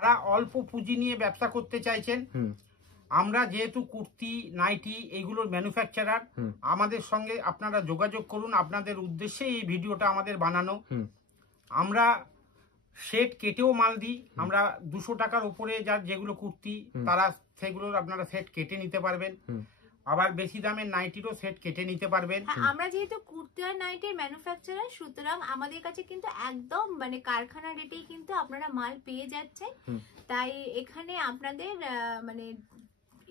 যারা অল্প পুঁজি নিয়ে ব্যবসা করতে চাইছেন, আমরা যেহেতু কুর্তি, নাইটি এইগুলোর ম্যানুফ্যাকচারার, আমাদের সঙ্গে আপনারা যোগাযোগ করুন। আপনাদের উদ্দেশ্যে এই ভিডিওটা আমাদের বানানো। আমরা সেট কেটেও মাল দিই। আমরা 200 টাকার উপরে যার যেগুলো কুর্তি, তারা সেগুলোর আপনারা সেট কেটে নিতে পারবেন। আবার বেশি দামের নাইটিরও সেট কেটে নিতে পারবেন। আমরা যেহেতু কুর্তি আর নাইটির ম্যানুফ্যাকচারার, সুতরাং আমাদের কাছে কিন্তু একদম মানে কারখানা রেটেই কিন্তু আপনারা মাল পেয়ে যাচ্ছেন। তাই এখানে আপনাদের মানে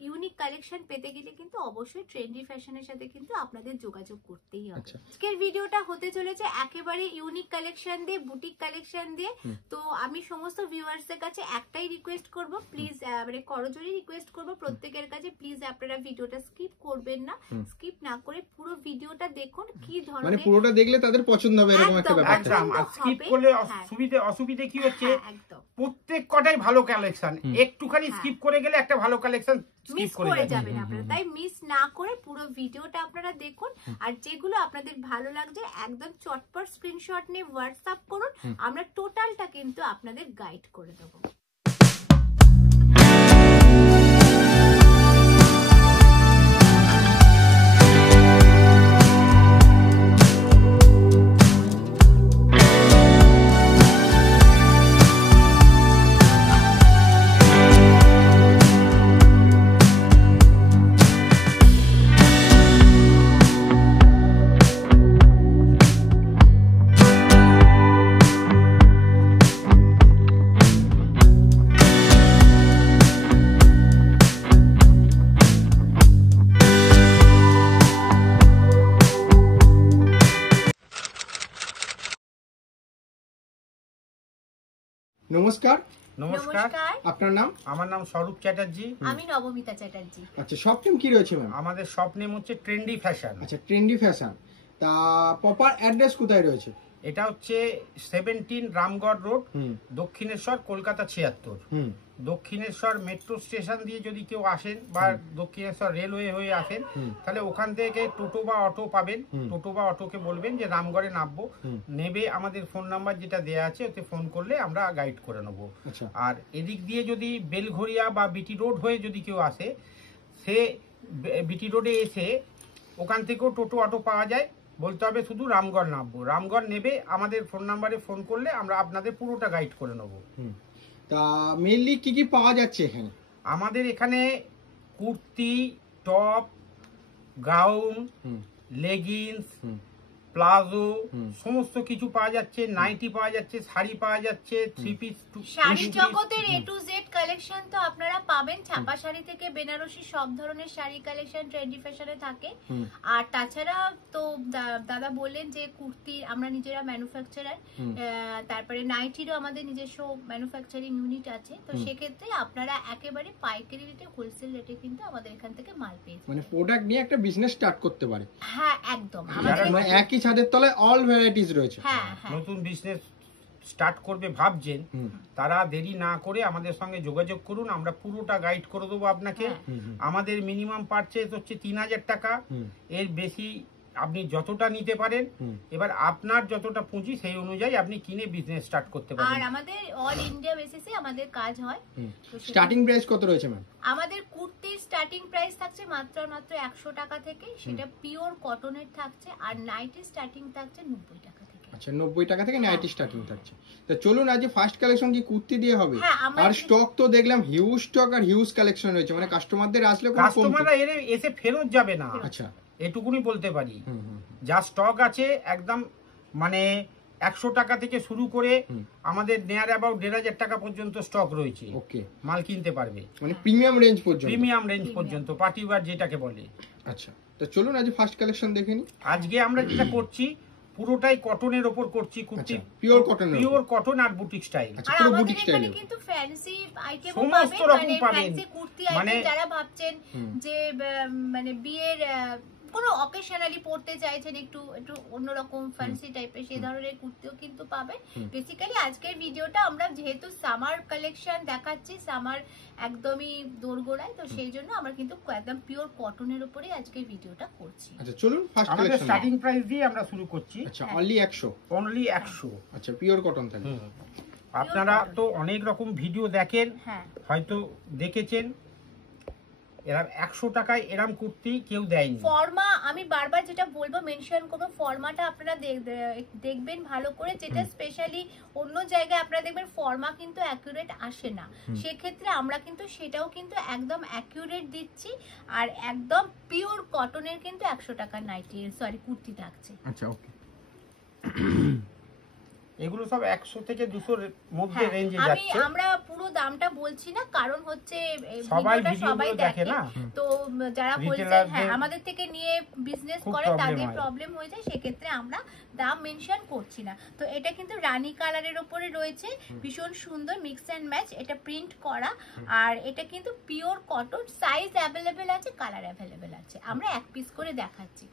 ইউনিক কালেকশন পেতে গেলে কিন্তু অবশ্যই ট্রেন্ডি ফ্যাশনের সাথে কিন্তু আপনাদের যোগাযোগ করতেই হবে। আজকের ভিডিওটা হতে চলেছে একেবারে ইউনিক কালেকশন দিয়ে, বুটিক কালেকশন দিয়ে। তো আমি সমস্ত ভিউয়ার্সদের কাছে একটাই রিকোয়েস্ট করব, প্লিজ মানে করজোড়ে রিকোয়েস্ট করব প্রত্যেকের কাছে, প্লিজ আপনারা ভিডিওটা স্কিপ করবেন না। স্কিপ না করে পুরো ভিডিওটা দেখুন, কি ধরনের মানে পুরোটা দেখলে তাদের পছন্দ হবে এরকম একটা ব্যাপার। একদম। আর স্কিপ করলে অসুবিধা কি হচ্ছে, প্রত্যেক কটাই ভালো কালেকশন, একটুখানি স্কিপ করে গেলে একটা ভালো কালেকশন মিস করে যাবেন আপনারা। তাই মিস না করে পুরো ভিডিওটা আপনারা দেখুন। আর যেগুলো আপনাদের ভালো লাগছে একদম চটপট স্ক্রিনশট নিয়ে হোয়াটসঅ্যাপ করুন, আমরা টোটালটা কিন্তু আপনাদের গাইড করে দেব। নমস্কার। নমস্কার, আপনার নাম? আমার নাম স্বরূপ চ্যাটার্জি। আমি নবমিতা চ্যাটার্জি। আচ্ছা, শপ নেম কি রয়েছে ম্যাম? আমাদের শপ নেম হচ্ছে ট্রেন্ডি ফ্যাশন। আচ্ছা, ট্রেন্ডি ফ্যাশন। তা প্রপার অ্যাড্রেস কোথায় রয়েছে? এটা হচ্ছে 17 Ramgarh road, Dakshineswar, Kolkata 76। Dakshineswar metro station দিয়ে যদি কেউ আসেন বা দক্ষিণেশ্বর রেলওয়ে হয়ে আসেন, তাহলে ওখান থেকে টোটো বা অটো পাবেন। টোটো বা অটোকে বলবেন যে রামগড়ে নামবো, নেবে আমাদের ফোন নাম্বার যেটা দেয়া আছে ওতে ফোন করলে আমরা গাইড করে নেবো। আর এদিক দিয়ে যদি বেলঘরিয়া বা বিটি রোড হয়ে যদি কেউ আসে, সে বিটি রোডে এসে ওখান থেকেও টোটো অটো পাওয়া যায়। বলতে হবে শুধু রামগড় নামবো, রামগড় নেবে আমাদের ফোন নাম্বারে ফোন করলে আমরা আপনাদের পুরোটা গাইড করে নেবো। তা মেইনলি কি কি পাওয়া যাচ্ছে এখানে? আমাদের এখানে kurti, top, gown, leggings, palazzo সমস্ত কিছু পাওয়া যাচ্ছে। নাইটি পাওয়া যাচ্ছে, শাড়ি পাওয়া যাচ্ছে, থ্রি পিস, শাড়ি জগতের A to Z কালেকশন তো আপনারা পাবেন। ছাপা শাড়ি থেকে বেনারসি সব ধরনের শাড়ি কালেকশন ট্রেন্ডি ফ্যাশনে থাকে। আর তাছাড়া তো দাদা বললেন যে কুর্তি আমরা নিজেরা ম্যানুফ্যাকচারার, তারপরে নাইটিরও আমাদের নিজস্ব ম্যানুফ্যাকচারিং ইউনিট আছে। তো সেক্ষেত্রে আপনারা একেবারে পাইকারি রেটে, হোলসেল রেটে কিন্তু আমাদের এখান থেকে মাল পেয়ে যাবেন। মানে প্রোডাক্ট নিয়ে একটা বিজনেস স্টার্ট করতে পারে। হ্যাঁ, একদম। মানে একই ছাদের তলায় অল ভ্যারাইটিস রয়েছে। নতুন বিজনেস স্টার্ট করবে ভাবছেন, তারা দেরি না করে আমাদের সঙ্গে যোগাযোগ করুন, আমরা পুরোটা গাইড করে দেবো আপনাকে। আমাদের মিনিমাম পারচেজ হচ্ছে 3000 টাকা, এর বেশি আপনি যতটা নিতে পারেন। এবার আপনার যতটা পুঁজি সেই অনুযায়ী আপনি কিনে বিজনেস স্টার্ট করতে পারেন। আর আমাদের অল ইন্ডিয়া বেসিসে আমাদের কাজ হয়। স্টার্টিং প্রাইস কত রয়েছে ম্যাম? আমাদের কুর্তির স্টার্টিং প্রাইস থাকছে মাত্র 100 টাকা থেকে, সেটা পিওর কটনের থাকছে। আর নাইটি স্টার্টিং থাকছে 90 টাকা থেকে। আচ্ছা, 90 টাকা থেকে নাইটি স্টার্টিং থাকছে। তো চলুন আজ ফার্স্ট কালেকশন কি কুর্তি দিয়ে হবে? আর স্টক তো দেখলাম হিউজ স্টক আর হিউজ কালেকশন রয়েছে, মানে কাস্টমারদের আসলে কোনো কাস্টমাররা এসে ফেরত যাবে না। আচ্ছা, এটুকুনি বলতে পারি। যা স্টক আছে একদম মানে 100 টাকা থেকে শুরু করে আমাদের নিয়ার অ্যাবাউট 1500 টাকা পর্যন্ত স্টক রয়েছে। ওকে, মাল কিনতে পারবে, মানে প্রিমিয়াম রেঞ্জ পর্যন্ত। প্রিমিয়াম রেঞ্জ পর্যন্ত, পার্টি ওয়্যার যেটাকে বলে। আচ্ছা, তো চলুন আজ ফার্স্ট কালেকশন দেখে নিই। আজকে আমরা যেটা করছি পুরোটাই কটনের উপর করছি। Kurti pure cotton, pure cotton আর বুটিক স্টাইল। আচ্ছা, পুরো বুটিক স্টাইল। কিন্তু ফ্যান্সি আইটেম সমস্ত রকম পাবেন। ফ্যান্সি কুর্তি আইটেম যারা ভাবছেন যে মানে বিয়ের কোনো অকেশনালি পড়তে চাইছেন একটু অন্যরকম ফ্যান্সি টাইপের, সেই ধরনের কুর্তিও কিন্তু পাবেন। বেসিক্যালি আজকের ভিডিওটা আমরা যেহেতু সামার কালেকশন দেখাচ্ছি, সামার একদমই দোরগোড়ায়, তো সেই জন্য আমরা কিন্তু একদম পিওর কটনের উপরে আজকের ভিডিওটা করছি। আচ্ছা, চলুন ফার্স্ট আমাদের কালেকশন স্টার্টিং প্রাইস দিয়ে আমরা শুরু করছি। আচ্ছা, অনলি 100। অনলি 100। আচ্ছা, পিওর কটন থাকে। আপনারা তো অনেক রকম ভিডিও দেখেন, হ্যাঁ হয়তো দেখেছেন, এরা 100 টাকায় এরম কুর্তি কেউ দেয়নি। ফর্মা আমি বারবার যেটা বলবো, মেনশন করবো, ফর্মাটা আপনারা দেখবেন ভালো করে, যেটা স্পেশালি অন্য জায়গায় আপনারা দেখবেন ফর্মা কিন্তু অ্যাকুরেট আসে না, সেক্ষেত্রে আমরা কিন্তু সেটাও কিন্তু একদম অ্যাকুরেট দিচ্ছি। আর একদম পিওর কটনের কিন্তু 100 টাকার কুর্তি থাকছে। আচ্ছা, ওকে। এগুলো সব 100 থেকে 200 এর মধ্যে রেঞ্জে যাচ্ছে। আমরা পুরো দামটা বলছি না, কারণ হচ্ছে সবাই সবাই দেখে না, তো যারা বলছেন হ্যাঁ আমাদের থেকে নিয়ে বিজনেস করে তাদের প্রবলেম হয়ে যায়, সেক্ষেত্রে আমরা দাম মেনশন করছি না। তো এটা কিন্তু রানী কালারের উপরে রয়েছে, ভীষণ সুন্দর মিক্স অ্যান্ড ম্যাচ, এটা প্রিন্ট করা, আর এটা কিন্তু পিওর কটন, সাইজ অ্যাভেলেবেল আছে, কালার অ্যাভেলেবেল আছে, আমরা এক পিস করে দেখাচ্ছি।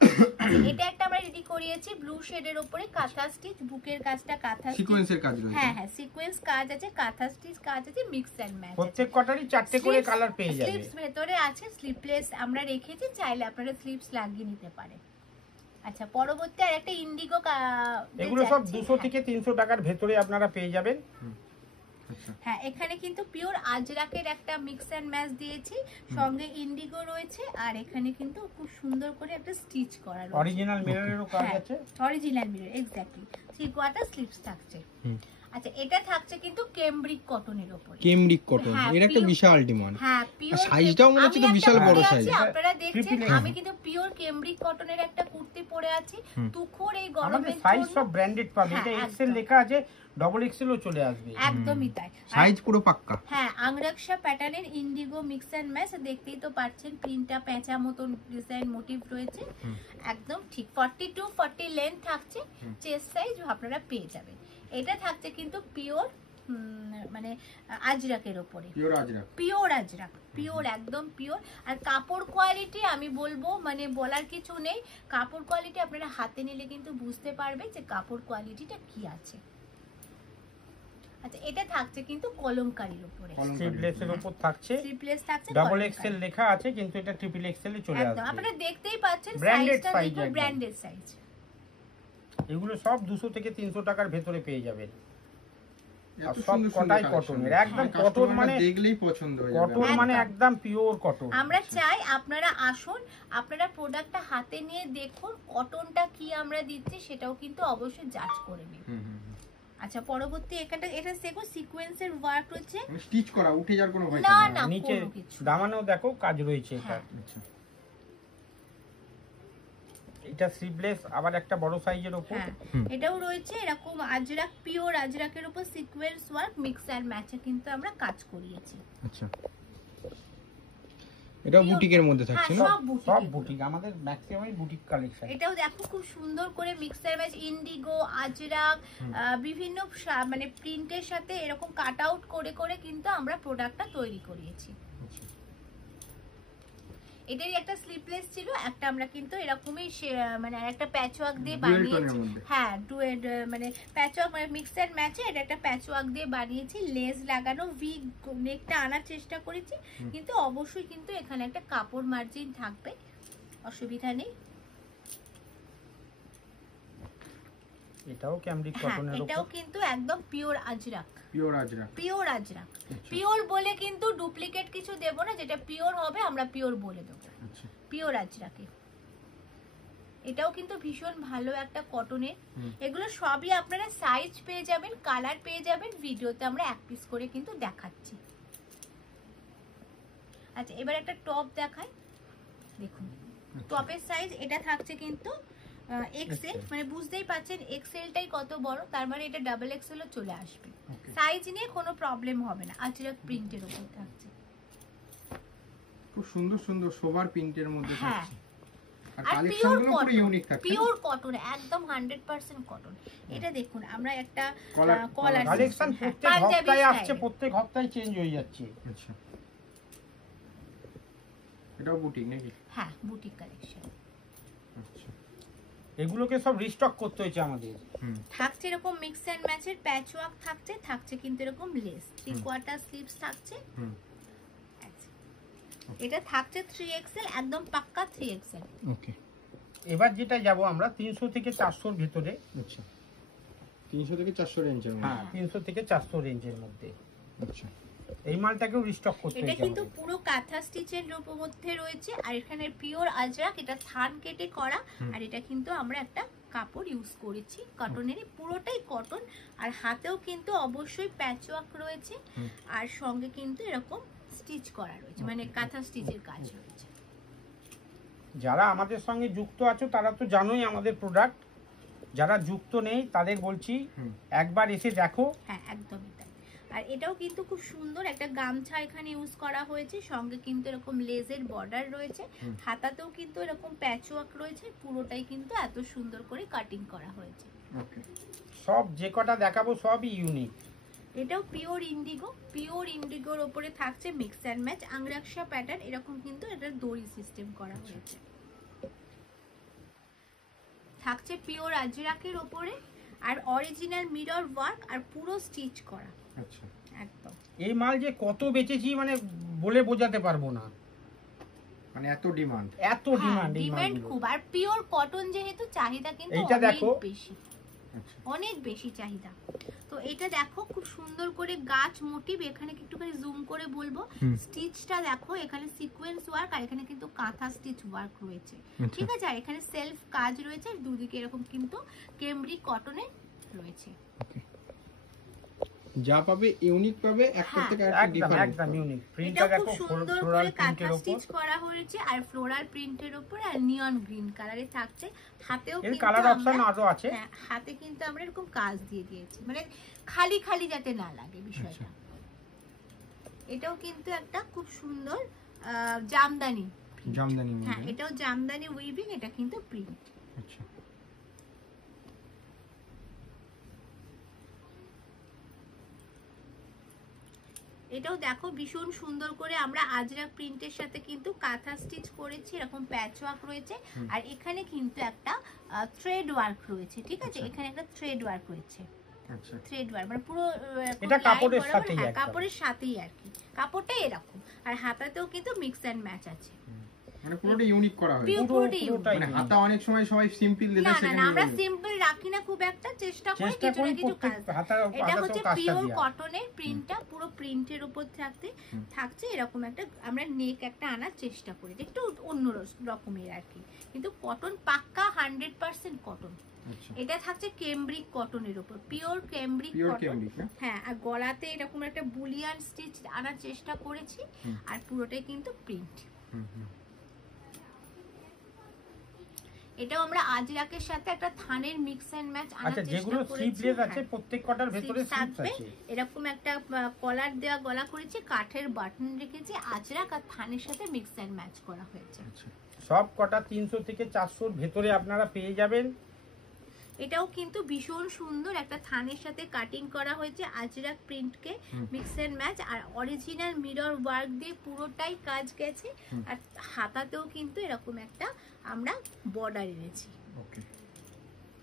এটা একটা আমরা রেডি করিয়েছি ব্লু শেডের উপরে, কাঁথা স্টিচ, বুকের কাজটা সিকোয়েন্সের কাজ রয়েছে। হ্যাঁ হ্যাঁ সিকোয়েন্স কাজ আছে, কাঁথা স্টিচ কাজ আছে, মিক্স এন্ড ম্যাচ। প্রত্যেক কটারই 4টে করে কালার পেয়ে যাবে। স্লিপস ভেতরে আছে, স্লিপলেস আমরা রেখেছি, চাইলে আপনারা স্লিপস লাগিয়ে নিতে পারেন। আচ্ছা, পরবর্তী আর একটা ইন্ডিগো, এগুলো সব 200 থেকে 300 টাকার ভেতরে আপনারা পেয়ে যাবেন। হ্যাঁ, এখানে কিন্তু পিওর আজরাকের একটা মিক্স এন্ড ম্যাচ দিয়েছি, সঙ্গে ইন্ডিগো রয়েছে, আর এখানে কিন্তু খুব সুন্দর করে একটা স্টিচ করা রয়েছে, অরিজিনাল মিররেরও কাজ আছে, original mirror exactly, 3 quarter slips থাকছে। আচ্ছা, এটা থাকছে কিন্তু কেমব্রিক কটনের উপরে, কেমব্রিক কটন, এর একটা বিশাল ডিমান্ড। হ্যাঁ, পিওর সাইজটাও মনে হচ্ছে তো বিশাল বড় সাইজ। আপনারা দেখছেন আমি কিন্তু পিওর কেমব্রিক কটনের একটা কুর্তি পরে আছি, তুখোর এই গরমে সাইজ সব ব্র্যান্ডেড পাবে, এটা এক্সেল লেখা আছে, ডবল এক্সেল ও চলে আসবে, একদমই তাই, সাইজ পুরো পাক্কা। হ্যাঁ, আংরাকশা প্যাটার্নের ইন্ডিগো মিক্স এন্ড ম্যাচ, দেখতেই তো পাচ্ছেন প্রিন্টটা পেঁচা মতন ডিজাইন মোটিভ রয়েছে, একদম ঠিক 42-40 লেন্থ থাকছে, চেস্ট সাইজ আপনারা পেয়ে যাবেন। এটা থাকছে কিন্তু পিওর মানে আজরাকের উপরে, পিওর আজরাক, পিওর একদম পিওর। আর কাপড় কোয়ালিটি আমি বলবো মানে বলার কিছু নেই, কাপড় কোয়ালিটি আপনারা হাতে নিলে কিন্তু বুঝতে পারবে যে কাপড় কোয়ালিটিটা কি আছে। আচ্ছা, এটা থাকছে কিন্তু কলমকারীর উপরে, স্লিভলেসের উপর থাকছে, স্লিভলেস থাকছে, ডাবল এক্সেল লেখা আছে, কিন্তু এটা ট্রিপল এক্সেল এ চলে আসবে, আপনারা দেখতেই পাচ্ছেন ব্র্যান্ডেড সাইজ, ব্র্যান্ডেড সাইজ। এগুলো সব 200 থেকে 300 টাকার ভেতরে পেয়ে যাবেন। সব কটাই কটনের, একদম কটন মানে দেখলেই পছন্দ হয়ে যাবে, কটন মানে একদম পিওর কটন। আমরা চাই আপনারা আসুন, আপনারা প্রোডাক্টটা হাতে নিয়ে দেখুন, কটনটা কি আমরা দিচ্ছি সেটাও কিন্তু অবশ্যই জাজ করে নিন। আচ্ছা, পরবর্তী এটা দেখো সিকোয়েন্সের ওয়ার্ক রয়েছে, স্টিচ করা, উঠে যাওয়ার কোনো ভয় না, না, নিচে দামানেও দেখো কাজ রয়েছে এটা। এটা স্লিভলেস, আবার একটা বড় সাইজের উপর, এটাও রয়েছে এরকম আজরাক, পিওর আজরাকের উপর সিকোয়েন্স ওয়ার্ক মিক্স এন্ড ম্যাচে কিন্তু আমরা কাজ করিয়েছি। আচ্ছা, এটাও বুটিকের মধ্যে থাকছে না? সব বুটিক, আমাদের ম্যাক্সিমামই বুটিক কালেকশন। এটাও দেখো খুব সুন্দর করে mix and match, indigo, ajrak, বিভিন্ন মানে প্রিন্টের সাথে এরকম কাট আউট করে করে কিন্তু আমরা প্রোডাক্টটা তৈরি করিয়েছি। এটারই একটা স্লিপলেস ছিল, একটা আমরা কিন্তু এরকমই মানে একটা প্যাচওয়ার্ক দিয়ে বানিয়েছি, হ্যাঁ ডুয়েট মানে প্যাচওয়ার্ক মানে মিক্স এন্ড ম্যাচে এটা একটা প্যাচওয়ার্ক দিয়ে বানিয়েছি, লেস লাগানো, ভি নেকটা আনার চেষ্টা করেছি, কিন্তু অবশ্যই কিন্তু এখানে একটা কাপড় মার্জিন থাকবে, অসুবিধা নেই। এটাও ক্যামব্রিক কটনের উপর, এটাও কিন্তু একদম pure Ajrak, pure Ajrak, pure Ajrak. Pure বলে কিন্তু ডুপ্লিকেট কিছু দেব না, যেটা পিওর হবে আমরা পিওর বলে দেব, পিওর আজরাকে। এটাও কিন্তু ভীষণ ভালো একটা কটনের, এগুলো সবই আপনারা সাইজ পেয়ে যাবেন, কালার পেয়ে যাবেন, ভিডিওতে আমরা এক পিস করে কিন্তু দেখাচ্ছি। আচ্ছা, এবার একটা টপ দেখাই, দেখুন টপের সাইজ এটা থাকছে কিন্তু এক্সেল, মানে বুঝতেই পাচ্ছেন এক্সেলটাই কত বড়, তার মানে এটা ডাবল এক্সেল ও চলে আসবে, সাইজ নিয়ে কোনো প্রবলেম হবে না। আজরাক প্রিন্টের উপর থাকছে, খুব সুন্দর সুন্দর সোবার প্রিন্টের মধ্যে থাকছে, আর আর কালেকশনগুলো পুরো ইউনিক থাকছে, পিওর কটন, একদম 100% কটন। এটা দেখুন আমরা একটা কলার কালেকশন প্রত্যেক হপ্তাহে আসছে, প্রত্যেক হপ্তাহে চেঞ্জ হয়ে যাচ্ছে। আচ্ছা, এটাও বুটিক নাকি? হ্যাঁ, বুটিক কালেকশন। আচ্ছা, এগুলোকে সব রিস্টক করতে হয়েছে আমাদের। থাকছে এরকম মিক্স এন্ড ম্যাচের প্যাচওয়ার্ক থাকছে, থাকছে কিন্তু এরকম লেস, 3 কোয়ার্টার স্লিভস থাকছে। এটা থাকছে 3XL, একদম পাক্কা 3XL। ওকে, এবার যেটা যাব আমরা 300 থেকে 400 এর ভিতরে। আচ্ছা, 300 থেকে 400 রেঞ্জের মধ্যে। হ্যাঁ 300 থেকে 400 রেঞ্জের মধ্যে। আচ্ছা, এই মালটাকেও রিস্টক করতে এটা হয়েছে কিন্তু আমাদের। পুরো কাঁথা স্টিচের মধ্যে রয়েছে, আর এখানে পিওর আজরাক, এটা থান কেটে করা, আর এটা কিন্তু আমরা একটা কাপড় ইউজ করেছি কটনেরই, পুরোটাই কটন, আর হাতেও কিন্তু অবশ্যই প্যাচওয়ার্ক রয়েছে, আর সঙ্গে কিন্তু এরকম স্টিচ করা রয়েছে, মানে কাঁথা স্টিচের কাজ রয়েছে। যারা আমাদের সঙ্গে যুক্ত আছো তারা তো জানোই আমাদের প্রোডাক্ট, যারা যুক্ত নেই তাদের বলছি একবার এসে দেখো। হ্যাঁ একদমই তাই। আর এটাও কিন্তু খুব সুন্দর একটা গামছা এখানে ইউজ করা হয়েছে, সঙ্গে কিন্তু এরকম লেজের বর্ডার রয়েছে, হাতাতেও কিন্তু এরকম প্যাচওয়ার্ক রয়েছে, পুরোটাই কিন্তু এত সুন্দর করে কাটিং করা হয়েছে। ওকে, সব যে কটা দেখাবো সবই ইউনিক। এটাও পিওর ইন্ডিগো, পিওর ইন্ডিগোর ওপরে থাকছে মিক্স অ্যান্ড ম্যাচ আংরাক্সা প্যাটার্ন, এরকম কিন্তু এটার দড়ি সিস্টেম করা হয়েছে। থাকছে পিওর আজরাকের ওপরে, আর অরিজিনাল মিরর ওয়ার্ক, আর পুরো স্টিচ করা। আচ্ছা, একদম এই মাল যে কত বেচেছি মানে বলে বোঝাতে পারবো না, মানে এত ডিমান্ড, এত ডিমান্ড এই ডিমান্ড মালগুলো। খুব, আর পিওর কটন যেহেতু চাহিদা কিন্তু এইটা অনেক দেখো। বেশি, আচ্ছা, অনেক বেশি চাহিদা। তো এটা দেখো খুব সুন্দর করে গাছ মোটিভ, এখানে একটুখানি জুম করে বলবো, স্টিচটা দেখো, এখানে সিকোয়েন্স ওয়ার্ক, আর এখানে কিন্তু কাঁথা স্টিচ ওয়ার্ক রয়েছে, ঠিক আছে, আর এখানে সেলফ কাজ রয়েছে, আর দুদিকে এরকম কিন্তু কেমব্রিক কটনের রয়েছে। ওকে, যা পাবে ইউনিক পাবে, একটা থেকে আরেকটা একদম ডিফারেন্ট একদম ইউনিক। এটা প্রিন্টটা খুব দেখো সুন্দর ফ্লোরাল করে প্রিন্টের কাঁথা উপর, স্টিচ করা হয়েছে, আর ফ্লোরাল প্রিন্টের উপর, আর নিয়ন গ্রিন কালারে থাকছে। হাতেও এর কিন্তু কালার অপশন আমরা, আরো আছে। হ্যাঁ, হাতে কিন্তু আমরা এরকম কাজ দিয়ে দিয়েছি, মানে খালি খালি যাতে না লাগে বিষয়টা। এটাও কিন্তু একটা খুব সুন্দর জামদানি, জামদানি হ্যাঁ মধ্যে। এটাও জামদানি উইভিং, এটা কিন্তু প্রিন্ট। আচ্ছা, এটাও দেখো ভীষণ সুন্দর করে আমরা আজরাক প্রিন্টের সাথে কিন্তু কাঁথা স্টিচ করেছি, এরকম প্যাচ ওয়ার্ক রয়েছে, আর এখানে কিন্তু একটা থ্রেড ওয়ার্ক রয়েছে, ঠিক আছে, এখানে একটা থ্রেড ওয়ার্ক রয়েছে, আচ্ছা, থ্রেড ওয়ার্ক মানে পুরো এটা কাপড়ের সাথেই একদম। কাপড়ের সাথেই আর কি, কাপড়টা এরকম, আর হাতাতেও কিন্তু মিক্স এন্ড ম্যাচ আছে, মানে পুরোটা ইউনিক করা হয়েছে। পুরোটাই পুরোটাই মানে unique। হাতা অনেক সময় সবাই সিম্পল দিলে না না সেখানে না, আমরা সিম্পল রাখি না খুব একটা, চেষ্টা করি চেষ্টা কিছু না করি কিছু প্রত্যেক কাজ। এটা হাতাতেও হচ্ছে কাজটা পিওর দেয়া। কটনের প্রিন্টটা, পুরো প্রিন্টের উপর থাকছে এরকম একটা, আমরা নেক একটা আনার চেষ্টা করি, একটু অন্য রকমের আর কি, কিন্তু কটন পাক্কা 100% কটন। আচ্ছা, এটা থাকছে কেমব্রিক কটনের উপর, pure cambric pure cotton, cambric, হ্যাঁ, আর গলাতে এরকম একটা বুলিয়ান স্টিচ আনার চেষ্টা করেছি, আর পুরোটাই কিন্তু প্রিন্ট। এটাও আমরা আজরাকের সাথে একটা থানের মিক্স এন্ড ম্যাচ আনার আচ্ছা, চেষ্টা যেগুলো করেছি। স্লিভলেস আছে প্রত্যেক কটার ভেতরে Sleeves স্লিভস থাকবে, আছে। এরকম একটা কলার দেওয়া গলা করেছি, কাঠের বাটন রেখেছি, আজরাক আর থানের সাথে মিক্স এন্ড ম্যাচ করা হয়েছে। আচ্ছা, সব কটা 300 থেকে 400 ভেতরে আপনারা পেয়ে যাবেন। এটাও কিন্তু ভীষণ সুন্দর একটা থানের সাথে কাটিং করা হয়েছে, আজরাক প্রিন্টকে মিক্স এন্ড ম্যাচ, আর অরিজিনাল মিরর ওয়ার্ক দিয়ে পুরোটাই কাজ গেছে, আর হাতাতেও কিন্তু এরকম একটা আমরা বর্ডার এনেছি, ওকে,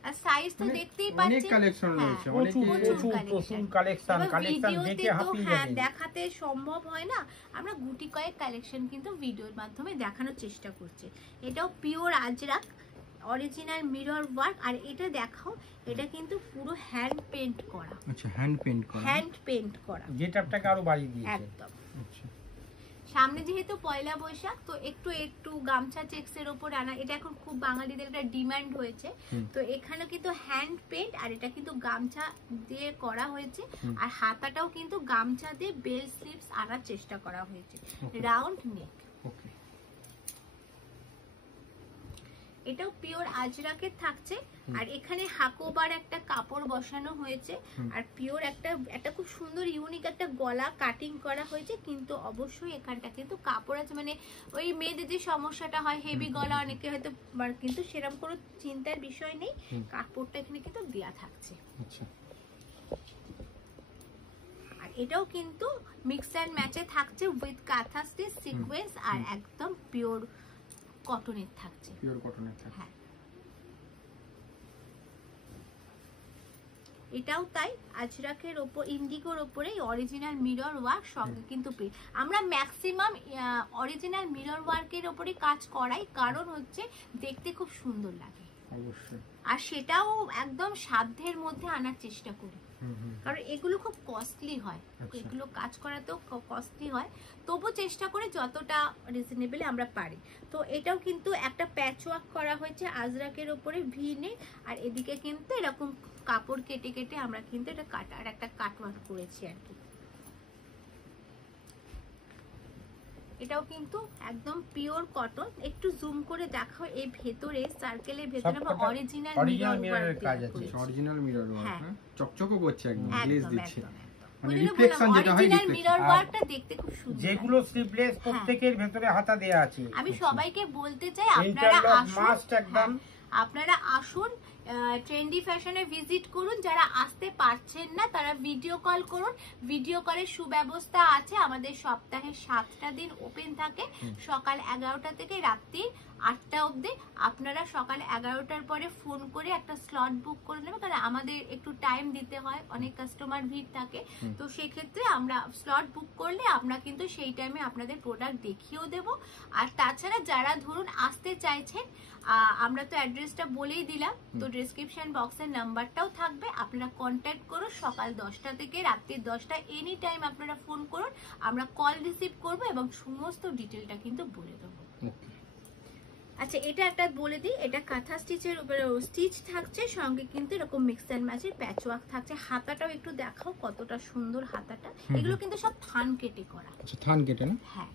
আর সাইজ তো মানে দেখতেই অনেক পাচ্ছেন, কালেকশন হ্যাঁ, রয়েছে, প্রচুর অনেকে প্রচুর প্রচুর collection। কালেকশন এবার ভিডিওতে দেখে তো হাঁপিয়ে হ্যাঁ যাবেন। দেখাতে সম্ভব হয় না, আমরা গুটি কয়েক কালেকশন কিন্তু ভিডিওর মাধ্যমে দেখানোর চেষ্টা করছি। এটাও পিওর আজরাক, অরিজিনাল মিরর ওয়ার্ক, আর এটা দেখাও, এটা কিন্তু পুরো হ্যান্ড পেইন্ট করা, আচ্ছা, হ্যান্ড পেইন্ট করা, হ্যান্ড পেইন্ট করা যেটাটাকে আরো বাড়িয়ে দিয়েছে। একদম। আচ্ছা, সামনে যেহেতু পয়লা বৈশাখ, তো একটু গামছা চেক্সের ওপর আনা, এটা এখন খুব বাঙালিদের একটা ডিমান্ড হয়েছে, তো এখানে কিন্তু হ্যান্ড পেইন্ট, আর এটা কিন্তু গামছা দিয়ে করা হয়েছে, আর হাতাটাও কিন্তু গামছা দিয়ে বেল স্লিভস আনার চেষ্টা করা হয়েছে, রাউন্ড নেক। ওকে, এটাও পিওর আজরাকের থাকছে, আর এখানে হাকোবার একটা কাপড় বসানো হয়েছে, আর পিওর একটা খুব সুন্দর ইউনিক একটা গলা কাটিং করা হয়েছে, কিন্তু অবশ্যই এখানটা কিন্তু কাপড় আছে, মানে ওই মেয়েদের যে সমস্যাটা হয় হেভি গলা অনেকে হয়তো, কিন্তু সেরকম কোনো চিন্তার বিষয় নেই, কাপড়টা এখানে কিন্তু দেয়া থাকছে। আচ্ছা, আর এটাও কিন্তু মিক্স অ্যান্ড ম্যাচে থাকছে উইথ কাঁথা স্টিচ সিকোয়েন্স, আর একদম পিওর কটনের থাকছে, পিওর কটনের থাকে। হ্যাঁ এটাও তাই, আজরাকের ওপর ইন্ডিগোর ওপরে অরিজিনাল মিরর ওয়ার্ক, সঙ্গে কিন্তু আমরা ম্যাক্সিমাম অরিজিনাল মিরর ওয়ার্কের ওপরে কাজ করাই, কারণ হচ্ছে দেখতে খুব সুন্দর লাগে। অবশ্যই। আর সেটাও একদম সাধ্যের মধ্যে আনার চেষ্টা করি, কারণ এগুলো খুব কস্টলি হয়, এগুলো কাজ করাতেও কস্টলি হয়, তবু চেষ্টা করে যতটা রিজনেবল আমরা পারি। তো এটাও কিন্তু একটা প্যাচ ওয়ার্ক করা হয়েছে আজরাকের উপরে ভি নেক, আর এদিকে কিন্তু এরকম কাপড় কেটে কেটে আমরা কিন্তু এটা কাটার একটা কাট ওয়ার্ক করেছি আর কি। এটাও কিন্তু একদম পিওর কটন। একটু জুম করে দেখাও, এই ভেতরে সার্কেলের ভেতরে আমরা অরিজিনাল মিরর কাজ আছে, অরিজিনাল মিরর ওয়ার্ক, হ্যাঁ চকচকে করছে, একদম গ্লেজ দিচ্ছে, মানে রিফ্লেকশন যেটা হয় মিরর ওয়ার্কটা দেখতে খুব সুন্দর। যেগুলো স্লিভলেস প্রত্যেকের ভেতরে হাতা দেয়া আছে। আমি সবাইকে বলতে চাই আপনারা আসুন ট্রেন্ডি ফ্যাশনে ভিজিট করুন। যারা আসতে পারছেন না তারা ভিডিও কল করুন, ভিডিও কলের সুব্যবস্থা আছে। আমাদের সপ্তাহে 7টা দিন ওপেন থাকে, সকাল 11টা থেকে রাত্রি 8টা অবধি। আপনারা সকাল 11টার পরে ফোন করে একটা স্লট বুক করে নেবেন, কারণ আমাদের একটু টাইম দিতে হয়, অনেক কাস্টমার ভিড় থাকে। তো সেক্ষেত্রে আমরা স্লট বুক করলে আমরা কিন্তু সেই টাইমে আপনাদের প্রোডাক্ট দেখিয়েও দেব। আর তাছাড়া যারা ধরুন আসতে চাইছেন, আমরা তো অ্যাড্রেসটা বলেই দিলাম, তো ডেসক্রিপশন বক্সের নাম্বারটাও থাকবে, আপনারা কন্ট্যাক্ট করুন। সকাল 10টা থেকে রাত্রি 10টা এনি টাইম আপনারা ফোন করুন, আমরা কল রিসিভ করব এবং সমস্ত ডিটেলটা কিন্তু বলে দেবো। আচ্ছা, এটা একটা বলে দিই, এটা কাঁথা স্টিচের উপরে স্টিচ থাকছে, সঙ্গে কিন্তু এরকম মিক্স এন্ড ম্যাচের প্যাচ ওয়ার্ক থাকছে। হাতাটাও একটু দেখাও কতটা সুন্দর হাতাটা। এগুলো কিন্তু সব থান কেটে করা। আচ্ছা, থান কেটে না? হ্যাঁ।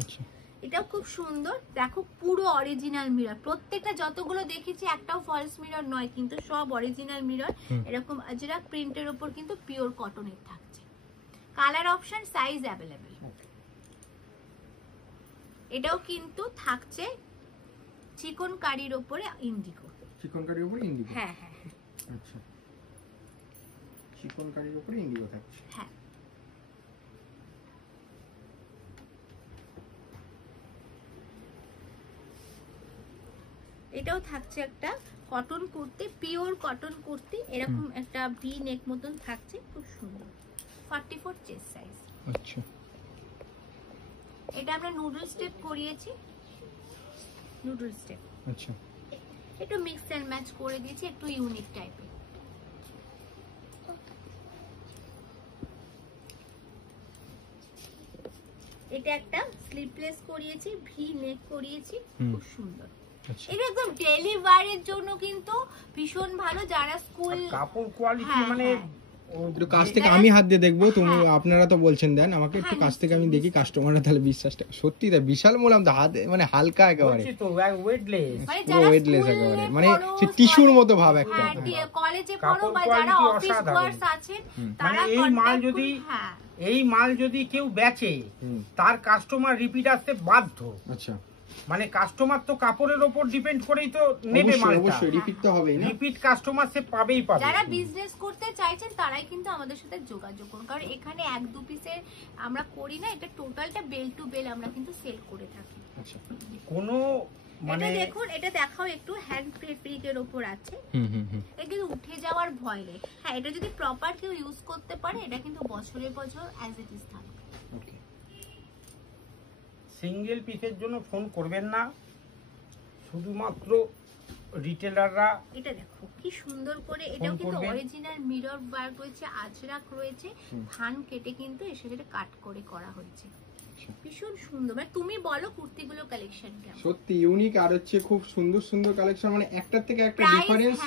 আচ্ছা, এটাও খুব সুন্দর, দেখো পুরো অরিজিনাল মিরর। প্রত্যেকটা যতগুলো দেখেছি একটাও ফলস মিরর নয়, কিন্তু সব অরিজিনাল মিরর। এরকম আজরাক প্রিন্টের উপর কিন্তু পিওর কটনের থাকছে। Colour option, size available. এটাও কিন্তু থাকছে চিকন কারির উপরে ইন্ডিগো। চিকন কারির উপরে ইন্ডিগো? হ্যাঁ হ্যাঁ। আচ্ছা, চিকন কারির উপরে ইন্ডিগো থাকছে। হ্যাঁ। এটাও থাকছে একটা cotton kurti, pure cotton kurti. এরকম একটা ভি নেক মতন থাকছে, খুব সুন্দর। 44 চেস্ট সাইজ। আচ্ছা, এটা আমরা নুডল স্টেপ করিয়েছি, নুডল স্টেপ। আচ্ছা, একটু মিক্স এন্ড ম্যাচ করে দিয়েছি, একটু ইউনিক টাইপের। এটা একটা স্লিভলেস করিয়েছি, ভি নেক করিয়েছি, খুব সুন্দর। এটা একদম ডেইলি ওয়্যারের জন্য কিন্তু ভীষণ ভালো। যারা স্কুল কাপড় কোয়ালিটি মানে একটু কাছ থেকে আমি হাত দিয়ে দেখবো, তুমি আপনারা তো বলছেন দেন আমাকে, একটু কাছ থেকে আমি দেখি, কাস্টমাররা তাহলে বিশ্বাসটা সত্যি তাই বিশাল মোলাম তো, হাত মানে হালকা একেবারে ওয়েটলেস একেবারে, মানে টিস্যুর মতো ভাব একটা। কলেজে পড়ো বা যারা অফিস ওয়ার্কস আছেন তারা এই মাল যদি এই মাল যদি কেউ বেচে তার কাস্টমার রিপিট আসতে বাধ্য। আচ্ছা, মানে কাস্টমার তো কাপড়ের উপর ডিপেন্ড করেই তো নেবে মালটা, অবশ্যই রিপিট তো হবেই না, রিপিট কাস্টমার সে পাবেই পাবে। যারা বিজনেস করতে চাইছেন তারাই কিন্তু আমাদের সাথে যোগাযোগ করুন, কারণ এখানে 1-2 পিসের আমরা করি না, এটা টোটালটা বেল টু বেল আমরা কিন্তু সেল করে থাকি। আচ্ছা, কোনো মানে এটা দেখুন, এটা দেখাও একটু, হ্যান্ড ফেব্রিকের উপর আছে। এটা কিন্তু উঠে যাওয়ার ভয় নেই। হ্যাঁ, এটা যদি প্রপার কেউ ইউজ করতে পারে এটা কিন্তু বছরের বছর অ্যাজ ইট ইজ থাকবে। ওকে, সিঙ্গেল পিসের জন্য ফোন করবেন না, শুধুমাত্র রিটেলাররা। এটা দেখো কি সুন্দর করে, এটাও কিন্তু অরিজিনাল মিরর ওয়ার্ক রয়েছে, আজরাক রয়েছে, থান কেটে কিন্তু এর সাথে কাট করে করা হয়েছে। ভীষণ সুন্দর। মানে তুমি বলো কুর্তিগুলো কালেকশন কেমন? সত্যি ইউনিক, আর হচ্ছে খুব সুন্দর সুন্দর কালেকশন, মানে একটার থেকে একটা ডিফারেন্স।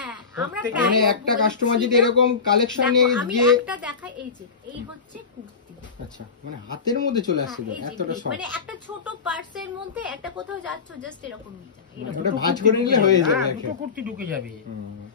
মানে একটা কাস্টমার যদি এরকম কালেকশন নিয়ে গিয়ে একটা দেখাই, এই যে এই হচ্ছে কুর্তি। আচ্ছা, মানে হাতের মধ্যে চলে আসছে এতটা সফট, মানে একটা ছোট পার্সের মধ্যে একটা কোথাও যাচ্ছ জাস্ট এরকম নিয়ে যাবে, এটা ভাঁজ করে নিলে হয়ে যাবে, দুটো কুর্তি ঢুকে যাবে।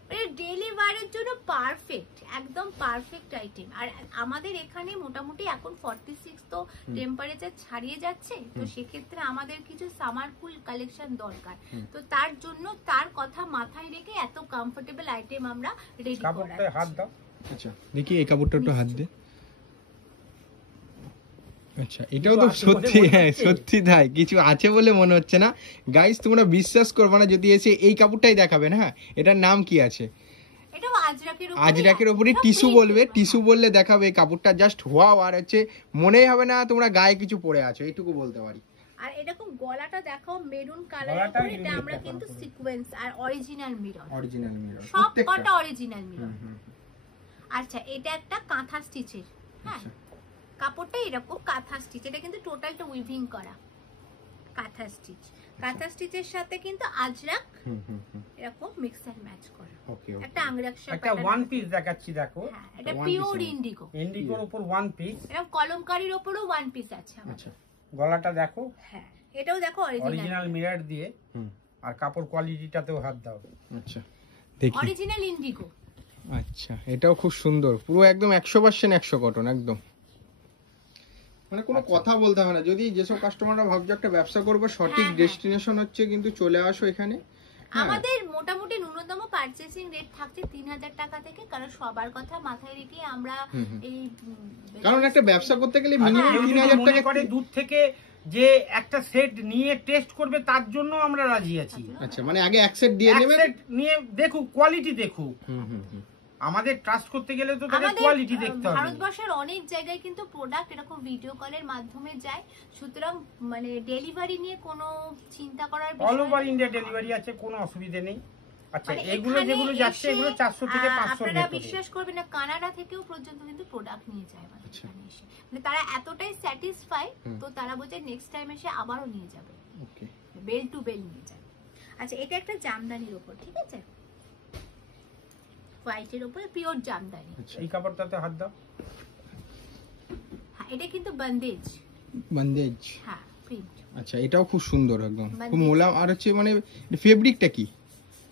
মানে ডেইলি ওয়্যারের জন্য পারফেক্ট, একদম পারফেক্ট আইটেম। আর আমাদের এখানে মোটামুটি এখন 46 তো টেম্পারেচার ছাড়িয়ে যাচ্ছে, তো সেক্ষেত্রে আমাদের কিছু সামার কুল কালেকশন দরকার। তো তার জন্য তার কথা মাথায় রেখে এত কমফোর্টেবল আইটেম আমরা রেডি করাচ্ছি। হাত দাও। আচ্ছা, দেখি এই কাপড়টা একটু হাত দে। আচ্ছা, এটাও তো সত্যি, হ্যাঁ সত্যি তাই, কিছু আছে বলে মনে হচ্ছে না। গাইস তোমরা বিশ্বাস করবে না যদি এসে এই কাপড়টাই দেখাবেন। হ্যাঁ, এটার নাম কি আছে? এটাও আজরাকের উপরে টিস্যু বলবে, টিস্যু বললে দেখাবে এই কাপড়টা জাস্ট ওয়াও। আর হচ্ছে মনেই হবে না তোমরা গায়ে কিছু পরে আছো, এইটুকু বলতে পারি। আর এরকম গলাটা দেখো মেরুন কালারের উপর, এটা আমরা কিন্তু সিকোয়েন্স আর অরিজিনাল মিরর, সব কটা অরিজিনাল মিরর। আচ্ছা এটা একটা কাঁথা স্টিচের, হ্যাঁ কাপড়টা এরকম কাঁথা স্টিচ, এটা কিন্তু টোটালটা উইভিং করা কাঁথা স্টিচ। কাঁথা স্টিচের সাথে কিন্তু আজরাক এরকম মিক্স এন্ড ম্যাচ করা, একটা আংরাক শেপ, একটা ওয়ান পিস দেখাচ্ছি দেখো। হ্যাঁ এটা পিওর ইন্ডিগো, ইন্ডিগোর উপর ওয়ান পিস, এরকম কলমকারীর উপরও ওয়ান পিস আছে। আচ্ছা গলাটা দেখো, হ্যাঁ এটাও দেখো অরিজিনাল মিরর দিয়ে, আর কাপড় কোয়ালিটিটাতেও হাত দাও। আচ্ছা দেখি, অরিজিনাল ইন্ডিগো। আচ্ছা এটাও খুব সুন্দর, পুরো একদম 100% 100 কটন একদম, মানে কোনো কথা বলতে হবে না। যদি যেসব কাস্টমাররা ভাবছে একটা ব্যবসা করবে, সঠিক ডেস্টিনেশন হচ্ছে কিন্তু চলে আসো এখানে। আমাদের মোটামুটি ন্যূনতম পারচেসিং রেট থাকছে 3000 টাকা থেকে, কারণ সবার কথা মাথায় রেখে আমরা এই, কারণ একটা ব্যবসা করতে গেলে মিনিমাম 3000 টাকা করে দূর থেকে যে একটা সেট নিয়ে টেস্ট করবে তার জন্য আমরা রাজি আছি। আচ্ছা মানে আগে এক সেট দিয়ে নেবেন, সেট নিয়ে দেখুক, কোয়ালিটি দেখুক। আমাদের ট্রাস্ট করতে গেলে তো তাদের কোয়ালিটি দেখতে হবে। ভারতবর্ষের অনেক জায়গায় কিন্তু প্রোডাক্ট এরকম ভিডিও কলের মাধ্যমে যায়, সুতরাং মানে ডেলিভারি নিয়ে কোনো চিন্তা করার বিষয় অল ওভার ইন্ডিয়া ডেলিভারি আছে, কোনো অসুবিধা নেই। আচ্ছা এগুলো যেগুলো যাচ্ছে এগুলো 400 থেকে 500 আপনারা বিশ্বাস করবেন না, কানাডা থেকেও পর্যন্ত কিন্তু প্রোডাক্ট নিয়ে যায় আমাদের এখানে এসে, মানে তারা এতটাই স্যাটিসফাই, তো তারা বলছে নেক্সট টাইম এসে আবারও নিয়ে যাবে, ওকে বেল টু বেল নিয়ে যাবে। আচ্ছা এটা একটা জামদানির উপর, ঠিক আছে, হোয়াইটের উপরে পিওর জামদানি। এই কাপড়টাতে হাত দাও। হ্যাঁ এটা কিন্তু বন্দেজ, বন্দেজ, হ্যাঁ প্রিন্ট। আচ্ছা এটাও খুব সুন্দর একদম, খুব মোলায়েম। আর হচ্ছে মানে ফেব্রিকটা কি?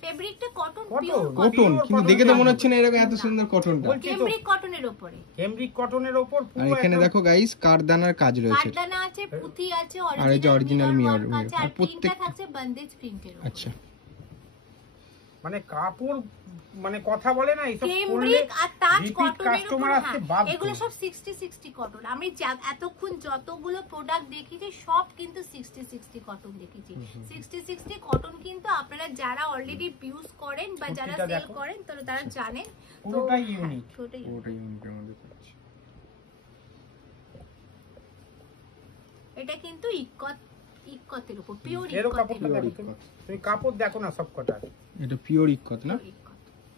ফেব্রিকটা কটন, পিওর কটন, কিন্তু দেখে তো মনে হচ্ছে না এরকম এত সুন্দর কটনটা। কেমব্রিক কটনের উপরে, কেমব্রিক কটনের উপর আর পুরো এখানে দেখো গাইস কারদানার কাজ রয়েছে, কারদানা আছে, পুঁথি আছে, আর এই যে অরিজিনাল মিরর, আর প্রিন্টটা থাকছে বন্দেজ প্রিন্টের উপর। আচ্ছা মানে কাপড় মানে কথা বলে না, এইসব কেমব্রিক আর তাজ কটনের কাস্টমার উপর, আসতে বাধ্য। এগুলো সব 60-60 কটন। আমি এতক্ষণ যতগুলো প্রোডাক্ট দেখিয়েছি সব কিন্তু 60-60 কটন দেখিয়েছি। 60-60 কটন কিন্তু আপনারা যারা অলরেডি ইউজ করেন বা যারা সেল করেন তারা জানেন, পুরোটাই ইউনিক, পুরোটাই ইউনিকের মধ্যে আছে। এটা কিন্তু ইক্কতের উপর, পিওর এরো ইক্কতের কাপড়টা দেখো তুমি কাপড় দেখো না সবকটা। এটা পিওর ইক্কত না?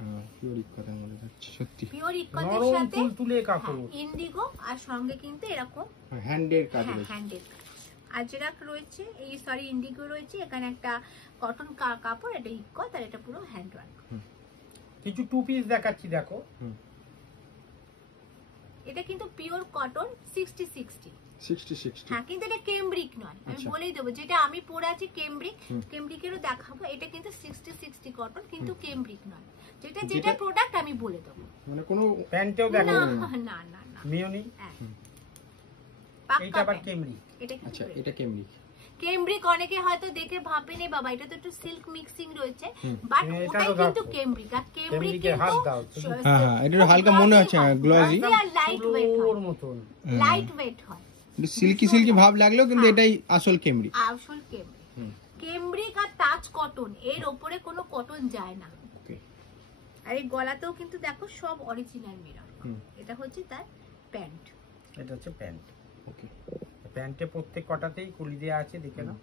হ্যাঁ পিওর ইক্কতের মধ্যে আছে, সত্যি পিওর ইক্কতের সাথে তুলতুলে কাপড়, ইন্ডিগো, আর সঙ্গে কিন্তু এরকম হ্যান্ডের কাজ রয়েছে, হ্যান্ডের কাজ, আজরাক রয়েছে, এই সরি ইন্ডিগো রয়েছে, এখানে একটা কটন কাপড়, এটা ইক্কত, আর এটা পুরো হ্যান্ড ওয়ার্ক। কিছু টু পিস দেখাচ্ছি দেখো। এটা কিন্তু পিওর কটন 60-60, হ্যাঁ কিন্তু এটা কেমব্রিক নয়, আমি বলেই দেবো। যেটা আমি পরে আছি কেমব্রিক, কেমব্রিকেরও দেখাবো, এটা কিন্তু 60-60 কটন, কিন্তু কেমব্রিক নয়। যেটা প্রোডাক্ট আমি বলে দেবো, মানে কোনো প্যান্টেও দেখো না না না মিওনি, এইটা আবার কেমব্রিক। আচ্ছা এটা কেমব্রিক। কেমব্রিক অনেকে হয়তো দেখে ভাবেনি বাবা এটা তো একটু সিল্ক মিক্সিং রয়েছে, বাট ওটাই কিন্তু কেমব্রিক। আর কেমব্রিক কিন্তু হ্যাঁ এটা হালকা মনে হচ্ছে গ্লসি, লাইট ওয়েট হয়, মতন লাইট ওয়েট হয়, সিল্কি সিল্কি ভাব লাগলেও কিন্তু এটাই আসল কেমব্রিক। আসল কেমব্রিক। কেমব্রিক আর তাজ কটন এর উপরে কোনো কটন যায় না। আর এই গলাতেও কিন্তু দেখো সব অরিজিনাল মিরর। এটা হচ্ছে তার প্যান্ট, এটা হচ্ছে প্যান্ট। ওকে প্যান্টে প্রত্যেক কটাতেই কুলি দেয়া আছে, দেখে না,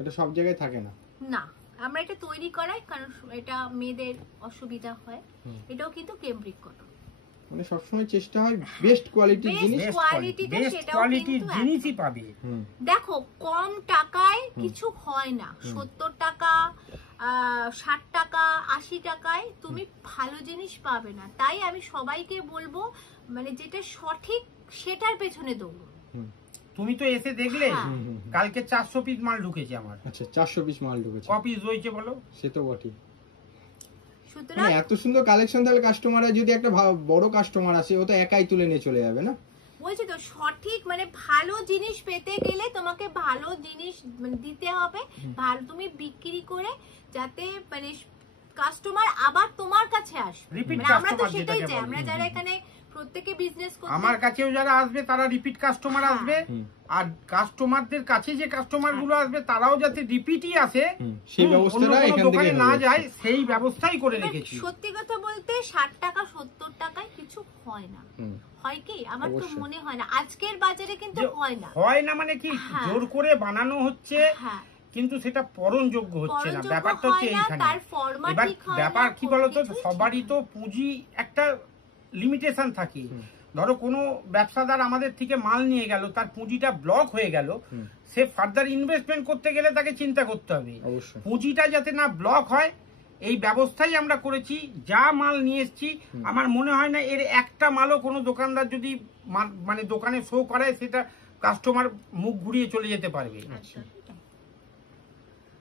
এটা সব জায়গায় থাকে না, না আমরা এটা তৈরি করাই, কারণ এটা মেয়েদের অসুবিধা হয়। এটাও কিন্তু কেমব্রিক কটন, মানে সবসময় চেষ্টা হয় বেস্ট কোয়ালিটির জিনিস, বেস্ট কোয়ালিটির জিনিসই পাবে। দেখো কম টাকায় কিছু হয় না, 70 টাকা 60 টাকা 80 টাকায় তুমি ভালো জিনিস পাবে না। তাই আমি সবাইকে বলবো মানে যেটা সঠিক সেটার পেছনে দৌড়ো। তুমি তো এসে দেখলে কালকে 400 পিস মাল ঢুকেছে আমার। আচ্ছা 400 পিস মাল ঢুকেছে, ক পিস রয়েছে বলো? সে তো বটেই। সুতরাং এত সুন্দর কালেকশন, তাহলে কাস্টমাররা যদি একটা বড় কাস্টমার আসে ও তো একাই তুলে নিয়ে চলে যাবে না? বলছি তো সঠিক মানে ভালো জিনিস পেতে গেলে তোমাকে ভালো জিনিস মানে দিতে হবে, ভালো তুমি বিক্রি করে যাতে মানে কাস্টমার আবার তোমার কাছে আসবে। মানে আমরা তো সেটাই চাই, আমরা যারা এখানে প্রত্যেকে বিজনেস করছে। আমার কাছেও যারা আসবে তারা রিপিট কাস্টমার আসবে, আর কাস্টমারদের কাছে যে কাস্টমার গুলো আসবে তারাও যাতে রিপিটই আসে সেই ব্যবস্থাটা এখান থেকে না যায় সেই ব্যবস্থাই করে রেখেছি। সত্যি কথা বলতে 60 টাকা 70 টাকায় কিছু হয় না, হয় কি? আমার তো মনে হয় না আজকের বাজারে কিন্তু হয় না মানে কি জোর করে বানানো হচ্ছে, কিন্তু সেটা পরণযোগ্য হচ্ছে না। ব্যাপারটা হচ্ছে এইখানে। এবার ব্যাপার কি বলতো, সবারই তো পুঁজি একটা লিমিটেশন থাকে। ধরো কোনো ব্যবসাদার আমাদের থেকে মাল নিয়ে গেল, তার পুঁজিটা ব্লক হয়ে গেল, সে ফার্দার ইনভেস্টমেন্ট করতে গেলে তাকে চিন্তা করতে হবে। পুঁজিটা যাতে না ব্লক হয় এই ব্যবস্থাই আমরা করেছি। যা মাল নিয়ে এসেছি আমার মনে হয় না এর একটা মালও কোনো দোকানদার যদি মানে দোকানে শো করায় সেটা কাস্টমার মুখ ঘুরিয়ে চলে যেতে পারবে।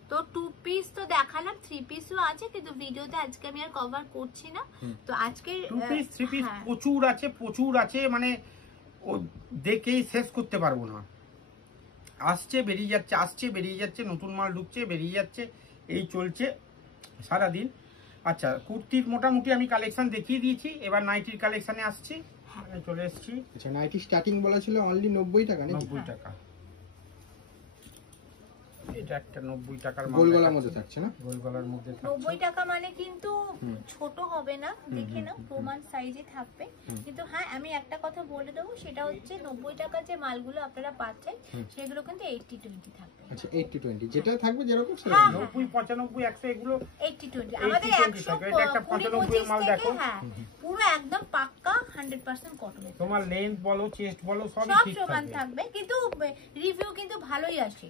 তো 2 পিস তো দেখালাম, 3 পিসও আছে, কিন্তু ভিডিওতে আজকে আমি আর কভার করছি না। তো আজকে 2 পিস 3 পিস প্রচুর আছে, মানে ও দেখেই শেষ করতে পারবো না। আসছে বেরিয়ে যাচ্ছে, নতুন মাল ঢুকছে বেরিয়ে যাচ্ছে, এই চলছে সারাদিন। আচ্ছা, কুর্তির মোটামুটি আমি কালেকশন দেখিয়ে দিয়েছি, এবার নাইটির কালেকশনে আসছি। চলে এসেছি। আচ্ছা, নাইটি স্টার্টিং বলা ছিল অনলি 90 টাকা নাকি? 90 টাকা। এটা একটা 90 টাকার মাল, গোল গলার মধ্যে থাকছে না? গোল গলার মধ্যে থাকছে। 90 টাকা মানে কিন্তু ছোট হবে না, দেখে নাও প্রমাণ সাইজে থাকবে। কিন্তু হ্যাঁ, আমি একটা কথা বলে দেবো, সেটা হচ্ছে 90 টাকার যে মালগুলো আপনারা পাচ্ছেন সেগুলো কিন্তু 80-20 থাকবে। আচ্ছা, 80-20 যেটা থাকবে যেরকম 90 95 100 এগুলো 80-20। আমাদের 100 এর মাল দেখো, হ্যাঁ পুরো একদম পাক্কা 100% কটন। তোমার লেন্থ বলো, চেস্ট বলো, সবই ঠিক সমান থাকবে, কিন্তু রিভিউ কিন্তু ভালোই আসে।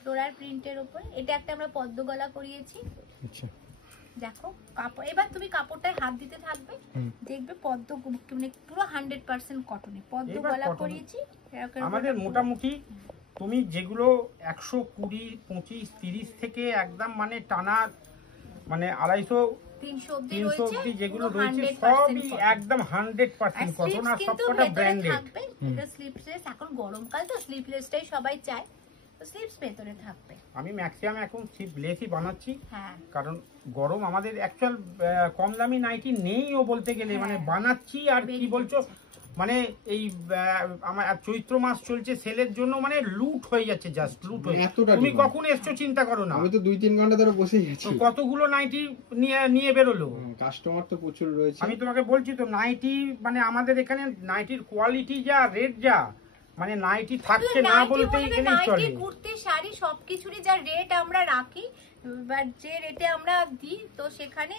ফ্লোরাল প্রিন্টের উপর এটা একটা আমরা পদ্ম গলা করিয়েছি। আচ্ছা, দেখো কাপড়, এবার তুমি কাপড়টায় হাত দিতে থাকবে, দেখবে পদ্ম মানে পুরো 100% কটনে পদ্ম গলা করিয়েছি। আমাদের মোটামুটি তুমি যেগুলো 120, 25, 30 থেকে একদম মানে টানা মানে 250, 300 অবধি যেগুলো রয়েছে সবই একদম 100% কটন, আর সবকটা ব্র্যান্ডেড। এটা স্লিপলেস, এখন গরমকাল তো স্লিপলেসটাই সবাই চায়, তো স্লিপস ভেতরে থাকবে। আমি ম্যাক্সিমাম এখন স্লিপলেসই বানাচ্ছি, কারণ গরম আমাদের অ্যাকচুয়াল কম দামি নাইটি নেইও বলতে গেলে, মানে বানাচ্ছি। আর কি বলছো, মানে এই আমার চৈত্র মাস চলছে সেলের জন্য, মানে লুট হয়ে যাচ্ছে, জাস্ট লুট হয়ে। তুমি কখন এসছো চিন্তা করো না, আমি তো 2-3 ঘন্টা ধরে বসেই আছি। কতগুলো নাইটি নিয়ে বেরোলো, কাস্টমার তো প্রচুর রয়েছে। আমি তোমাকে বলছি তো, নাইটি মানে আমাদের এখানে নাইটির কোয়ালিটি যা, রেট যা, মানে নাইটি থাকছে না বলতেই গেলেই চলে। কুর্তি, শাড়ি সবকিছুরই যা রেট আমরা রাখি, বাট যে রেটে আমরা দিই, তো সেখানে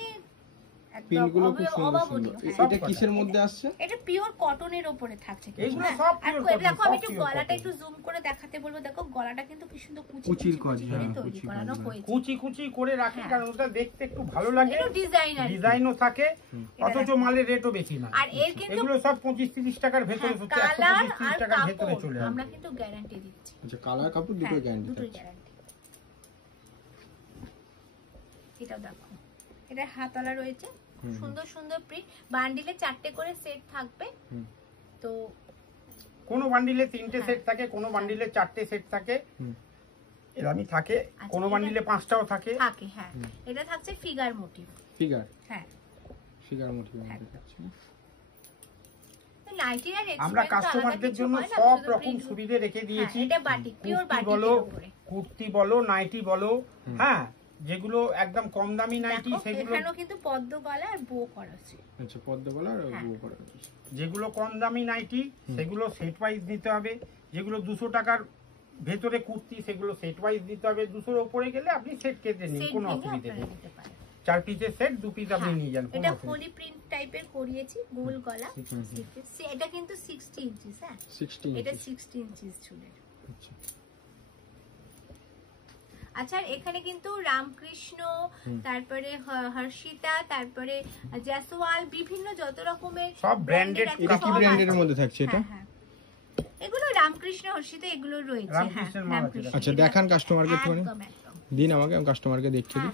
পিনগুলো খুব সুন্দর। এটা কিসের মধ্যে আসছে? এটা পিওর কটনের উপরে থাকছে। এগুলো সব পিওর কটন। দেখো আমি একটু গলাটা একটু জুম করে দেখাতে বলবো। দেখো গলাটা কিন্তু কি সুন্দর কুচি করে তৈরি করানো হয়েছে, কুচি করে রাখি, কারণ ওটা দেখতে একটু ভালো লাগে, একটু ডিজাইনও থাকে, অথচ মালের রেটও বেশি না। আর এর কিন্তু এগুলো সব 25-30 টাকার ভেতরে, 125-30 টাকার ভেতরে চলে আসে। আমরা কিন্তু গ্যারান্টি দিচ্ছি। আচ্ছা, কালার কাপড় দুটোই গ্যারান্টি। এটাও দেখো, এটা হাতওয়ালা রয়েছে, সুন্দর সুন্দর প্রিন্ট। বান্ডিলে 4টে করে সেট থাকবে, তো কোন বান্ডিলে 3টে সেট থাকে, কোন বান্ডিলে 4টে সেট থাকে, এরকমই থাকে, কোন বান্ডিলে 5টাও থাকে। হ্যাঁ, এটা থাকছে ফিগার মোটিভ। হ্যাঁ, ফিগার মোটিভ আমাদের কাছে। আমরা কাস্টমারদের জন্য সব রকম সুবিধা রেখে দিয়েছি। এটা বাটিক, পিওর বাটিক বলো, কুর্তি বলো, নাইটি বলো, হ্যাঁ যেগুলো একদম কম দামি নাইটি, সেগুলো এখানেও কিন্তু পদ্ম গলা আর বো করা আছে। আচ্ছা, পদ্ম গলা আর বো করা আছে। যেগুলো কম দামি নাইটি সেগুলো সেট ওয়াইজ নিতে হবে। যেগুলো 200 টাকার ভেতরে কুর্তি, সেগুলো সেট ওয়াইজ নিতে হবে। 200-র উপরে গেলে আপনি সেট কেটে নিন, কোনো অসুবিধা নেই। 4 পিসের সেট 2 পিস আপনি নিয়ে যান। এটা হোলি প্রিন্ট টাইপের করিয়েছি, গোল গলা। এটা কিন্তু 60 ইঞ্চিস। হ্যাঁ, এটা 60 ইঞ্চিস চুলের। আচ্ছা, এখানে কিন্তু রামকৃষ্ণ, তারপরে হর্ষিতা, তারপরে জয়সওয়াল, বিভিন্ন যত রকমের সব ব্র্যান্ডেড। এটা কি ব্র্যান্ডের মধ্যে থাকছে এটা? এগুলো রামকৃষ্ণ, হর্ষিতা এগুলো রয়েছে। আচ্ছা, দেখান কাস্টমারকে একটুখানি দিন আমাকে, আমি কাস্টমারকে দেখিয়ে দিই।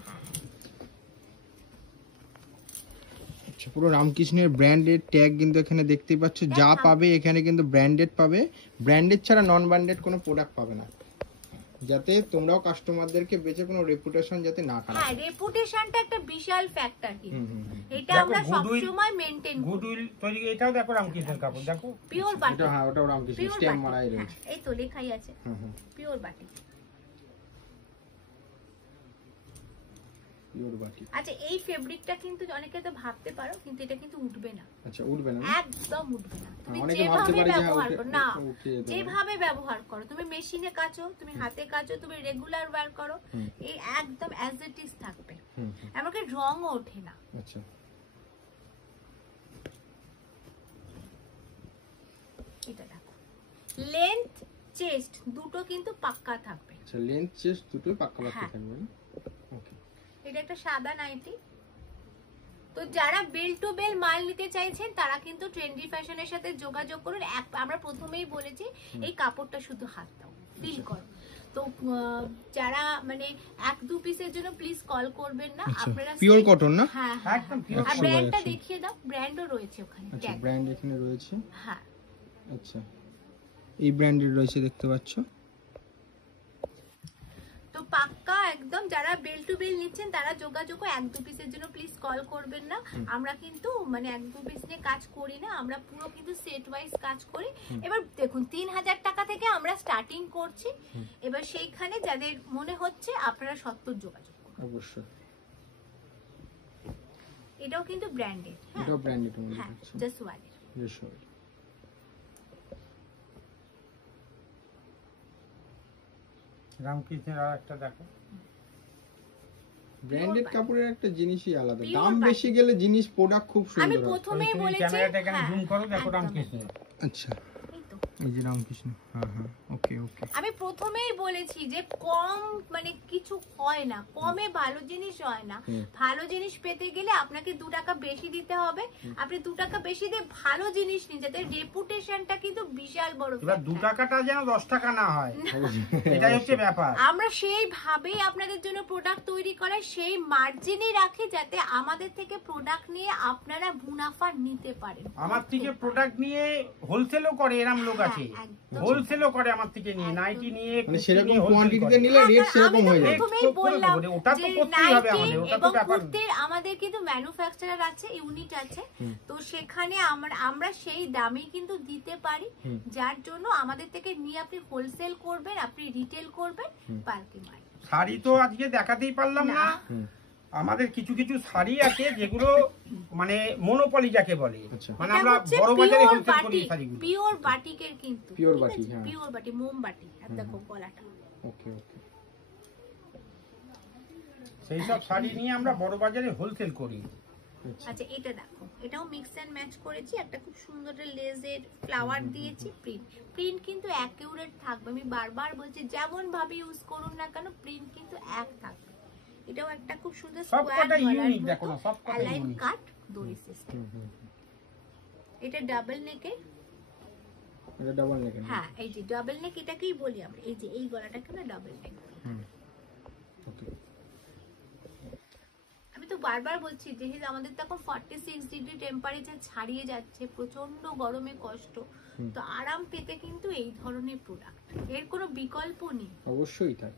আচ্ছা, পুরো রামকৃষ্ণের ব্র্যান্ডেড ট্যাগ কিন্তু এখানে দেখতেই পাচ্ছ। যা পাবে এখানে কিন্তু ব্র্যান্ডেড পাবে, ব্র্যান্ডেড ছাড়া নন ব্র্যান্ডেড কোনো প্রোডাক্ট পাবে না। যাতে তোমরাও কাস্টমারদেরকে বেচে কোনো রেপুটেশন যাতে না খারাপ। হ্যাঁ, রেপুটেশনটা একটা বিশাল ফ্যাক্টর কিন্তু এটা আমরা সব সময় মেইনটেইন করি। গুডউইল তৈরি, এটাও দেখো রামকৃষ্ণের কাপড়, দেখো পিওর বাটি। এটা হ্যাঁ, ওটাও রামকৃষ্ণ স্ট্যাম্প মারাই রয়েছে। এই তো লেখাই আছে পিওর বাটি। পিওর বাটি। আচ্ছা, এই ফেব্রিকটা কিন্তু অনেকে তো ভাবতে পারো, কিন্তু এটা কিন্তু উঠবে না। আচ্ছা, উঠবে না? একদম উঠবে না। তুমি অনেকে ভাবতে যেভাবে পারে যে ব্যবহার করো না, উঠে যেতে পারে। যেভাবে ব্যবহার করো, তুমি মেশিনে কাচো, তুমি হাতে কাচো, তুমি রেগুলার ওয়্যার করো, এই একদম অ্যাজ ইট ইজ থাকবে। এমনকি রঙও ওঠে না। আচ্ছা, এটা দেখো, লেন্থ চেস্ট দুটো কিন্তু পাক্কা থাকবে। আচ্ছা, লেন্থ চেস্ট দুটোই পাক্কা পাক্কা থাকবে। ওকে, এটা একটা সাদা নাইটি। তো যারা বেল টু বেল মাল নিতে চাইছেন তারা কিন্তু ট্রেন্ডি ফ্যাশনের সাথে যোগাযোগ করুন। আমরা প্রথমেই বলেছি এই কাপড়টা শুধু হাত দাও, ফিল করো। তো যারা মানে 1-2 পিসের জন্য প্লিজ কল করবেন না, আপনারা পিওর কটন না? হ্যাঁ একদম পিওর। আর ব্র্যান্ডটা দেখিয়ে দাও, ব্র্যান্ডও রয়েছে ওখানে। আচ্ছা, ব্র্যান্ড এখানে রয়েছে। হ্যাঁ, আচ্ছা, এই ব্র্যান্ডের রয়েছে, দেখতে পাচ্ছ। তো পাক্কা একদম যারা বেল টু বেল নিচ্ছেন তারা যোগাযোগ, 1-2 পিসের জন্য প্লিজ কল করবেন না। আমরা কিন্তু মানে 1-2 পিস নিয়ে কাজ করি না, আমরা পুরো কিন্তু সেট ওয়াইজ কাজ করি। এবার দেখুন 3000 টাকা থেকে আমরা স্টার্টিং করছি। এবার সেইখানে যাদের মনে হচ্ছে আপনারা 70 যোগাযোগ করুন। অবশ্যই। এটাও কিন্তু ব্র্যান্ডেড। এটাও ব্র্যান্ডেড মনে হ্যাঁ, হচ্ছে। জাস্ট ওয়ালের। বেশ। রামকৃষ্ণের আর একটা দেখো, ব্র্যান্ডেড কাপড়ের একটা জিনিসই আলাদা, দাম বেশি গেলে জিনিস প্রোডাক্ট খুব সুন্দর হয়। আমি প্রথমেই বলেছি, ক্যামেরাটা এখানে জুম করো, দেখো রামকৃষ্ণের। আচ্ছা, এই যে রামকৃষ্ণ। হ্যাঁ হ্যাঁ, ওকে ওকে। আমি প্রথমেই বলেছি যে কম মানে কিছু হয় না, কমে ভালো জিনিস হয় না। ভালো জিনিস পেতে গেলে আপনাকে 2 টাকা বেশি দিতে হবে। আপনি 2 টাকা বেশি দিয়ে ভালো জিনিস নিন, যাতে রেপুটেশনটা কিন্তু বিশাল বড়। এবার 2 টাকাটা যেন 10 টাকা না হয়, এটাই হচ্ছে ব্যাপার। আমরা সেইভাবেই আপনাদের জন্য প্রোডাক্ট তৈরি করে সেই মার্জিনই রাখি, যাতে আমাদের থেকে প্রোডাক্ট নিয়ে আপনারা মুনাফা নিতে পারেন। আমার থেকে প্রোডাক্ট নিয়ে হোলসেলও করে এরকম লোক আছে, হোলসেলও করে আমার থেকে নিয়ে, নাইটি নিয়ে মানে সেরকম কোয়ান্টিটিতে নিলে রেট সেরকম হয়ে যায়। প্রথমেই বললাম ওটা তো যে করতেই হবে নাইটি আমাদের, ওটা তো এবং ব্যাপার। কুর্তির আমাদের কিন্তু ম্যানুফ্যাকচারার আছে, ইউনিট আছে। তো সেখানে আমরা সেই দামে কিন্তু দিতে পারি, যার জন্য আমাদের থেকে নিয়ে আপনি হোলসেল করবেন, আপনি রিটেল করবেন, পার্কে মাল। শাড়ি তো আজকে দেখাতেই পারলাম না। আমাদের কিছু কিছু শাড়ি আছে যেগুলো মানে মনোপলি যাকে বলে, মানে আমরা বড় বাজারে হোলসেল করি শাড়িগুলো। পিওর বাটিকের কিন্তু পিওর বাটিক, হ্যাঁ পিওর বাটি, মোমবাটি। আর দেখো গলাটা। ওকে ওকে। সেই সব শাড়ি নিয়ে আমরা বড় বাজারে হোলসেল করি। আচ্ছা, এটা দেখো, এটাও মিক্স এন্ড ম্যাচ করেছি, একটা খুব সুন্দর লেজের ফ্লাওয়ার দিয়েছি। প্রিন্ট কিন্তু অ্যাকিউরেট থাকবে, আমি বারবার বলছি যেমন ভাবে ইউজ করুন না কেন প্রিন্ট কিন্তু এক থাকবে। এটাও একটা খুব সুন্দর সবকটা ইউনিক, দেখো না সবকটা অ্যালাইন ইউনিক। কাট দড়ি সিস্টেম। এটা ডাবল নেকের। এটা ডাবল নেক। হ্যাঁ, এই যে ডাবল নেক এটাকেই বলি আমরা, এই যে এই গলাটাকে আমরা ডাবল নেক বলি। ওকে। আমি তো বারবার বলছি যেহেতু আমাদের তো এখন 46 ডিগ্রি টেম্পারেচার ছাড়িয়ে যাচ্ছে, প্রচন্ড গরমে কষ্ট, তো আরাম পেতে কিন্তু এই ধরনের প্রোডাক্ট, এর কোনো বিকল্প নেই। অবশ্যই তাই।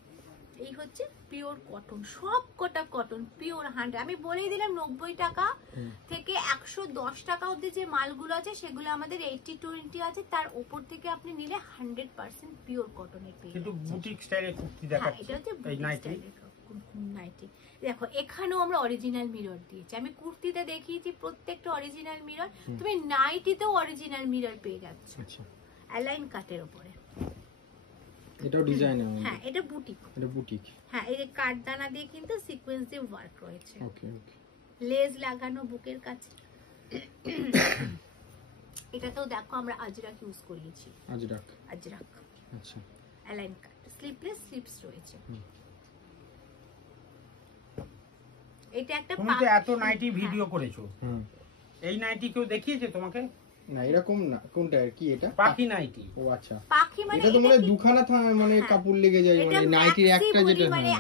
এই হচ্ছে পিওর কটন, সব কটা কটন পিওর 100। আমি বলেই দিলাম 90 টাকা থেকে 110 টাকা অবধি যে মালগুলো আছে সেগুলো আমাদের 80-20 আছে, তার উপর থেকে আপনি নিলে 100% পিওর কটনের পেয়ে কিন্তু যাচ্ছেন। বুটিক স্টাইলের কুর্তি হ্যাঁ, দেখাচ্ছি, এটা হচ্ছে এই বুটিক নাইটি। স্টাইলের নাইটি। দেখো এখানেও আমরা অরিজিনাল মিরর দিয়েছি, আমি কুর্তিতে দেখিয়েছি প্রত্যেকটা অরিজিনাল মিরর, তুমি নাইটিতেও অরিজিনাল মিরর পেয়ে যাচ্ছ। আচ্ছা, অ্যালাইন কাটের উপরে। এটাও ডিজাইন আছে। হ্যাঁ, এটা বুটিক। এটা বুটিক। হ্যাঁ, এই যে কাঠদানা দিয়ে কিন্তু সিকোয়েন্স দিয়ে ওয়ার্ক রয়েছে। ওকে ওকে। লেজ লাগানো বুকের কাছে। এটাতেও দেখো আমরা আজরাক ইউজ করিয়েছি। আজরাক। আজরাক। আচ্ছা। অ্যালাইন কাট, স্লিপলেস স্লিপস রয়েছে। এটা একটা তুমি তো এত নাইটি ভিডিও করেছো, হুম। এই নাইটি কেউ দেখিয়েছে তোমাকে? না এরকম না, কোনটা কি এটা? পাখি নাইটি। ও আচ্ছা, পাখি মানে এটা তো মানে দুখানা মানে কাপড় লেগে যায়, এটা মানে নাইটির একটা maxi যেটা body, মানে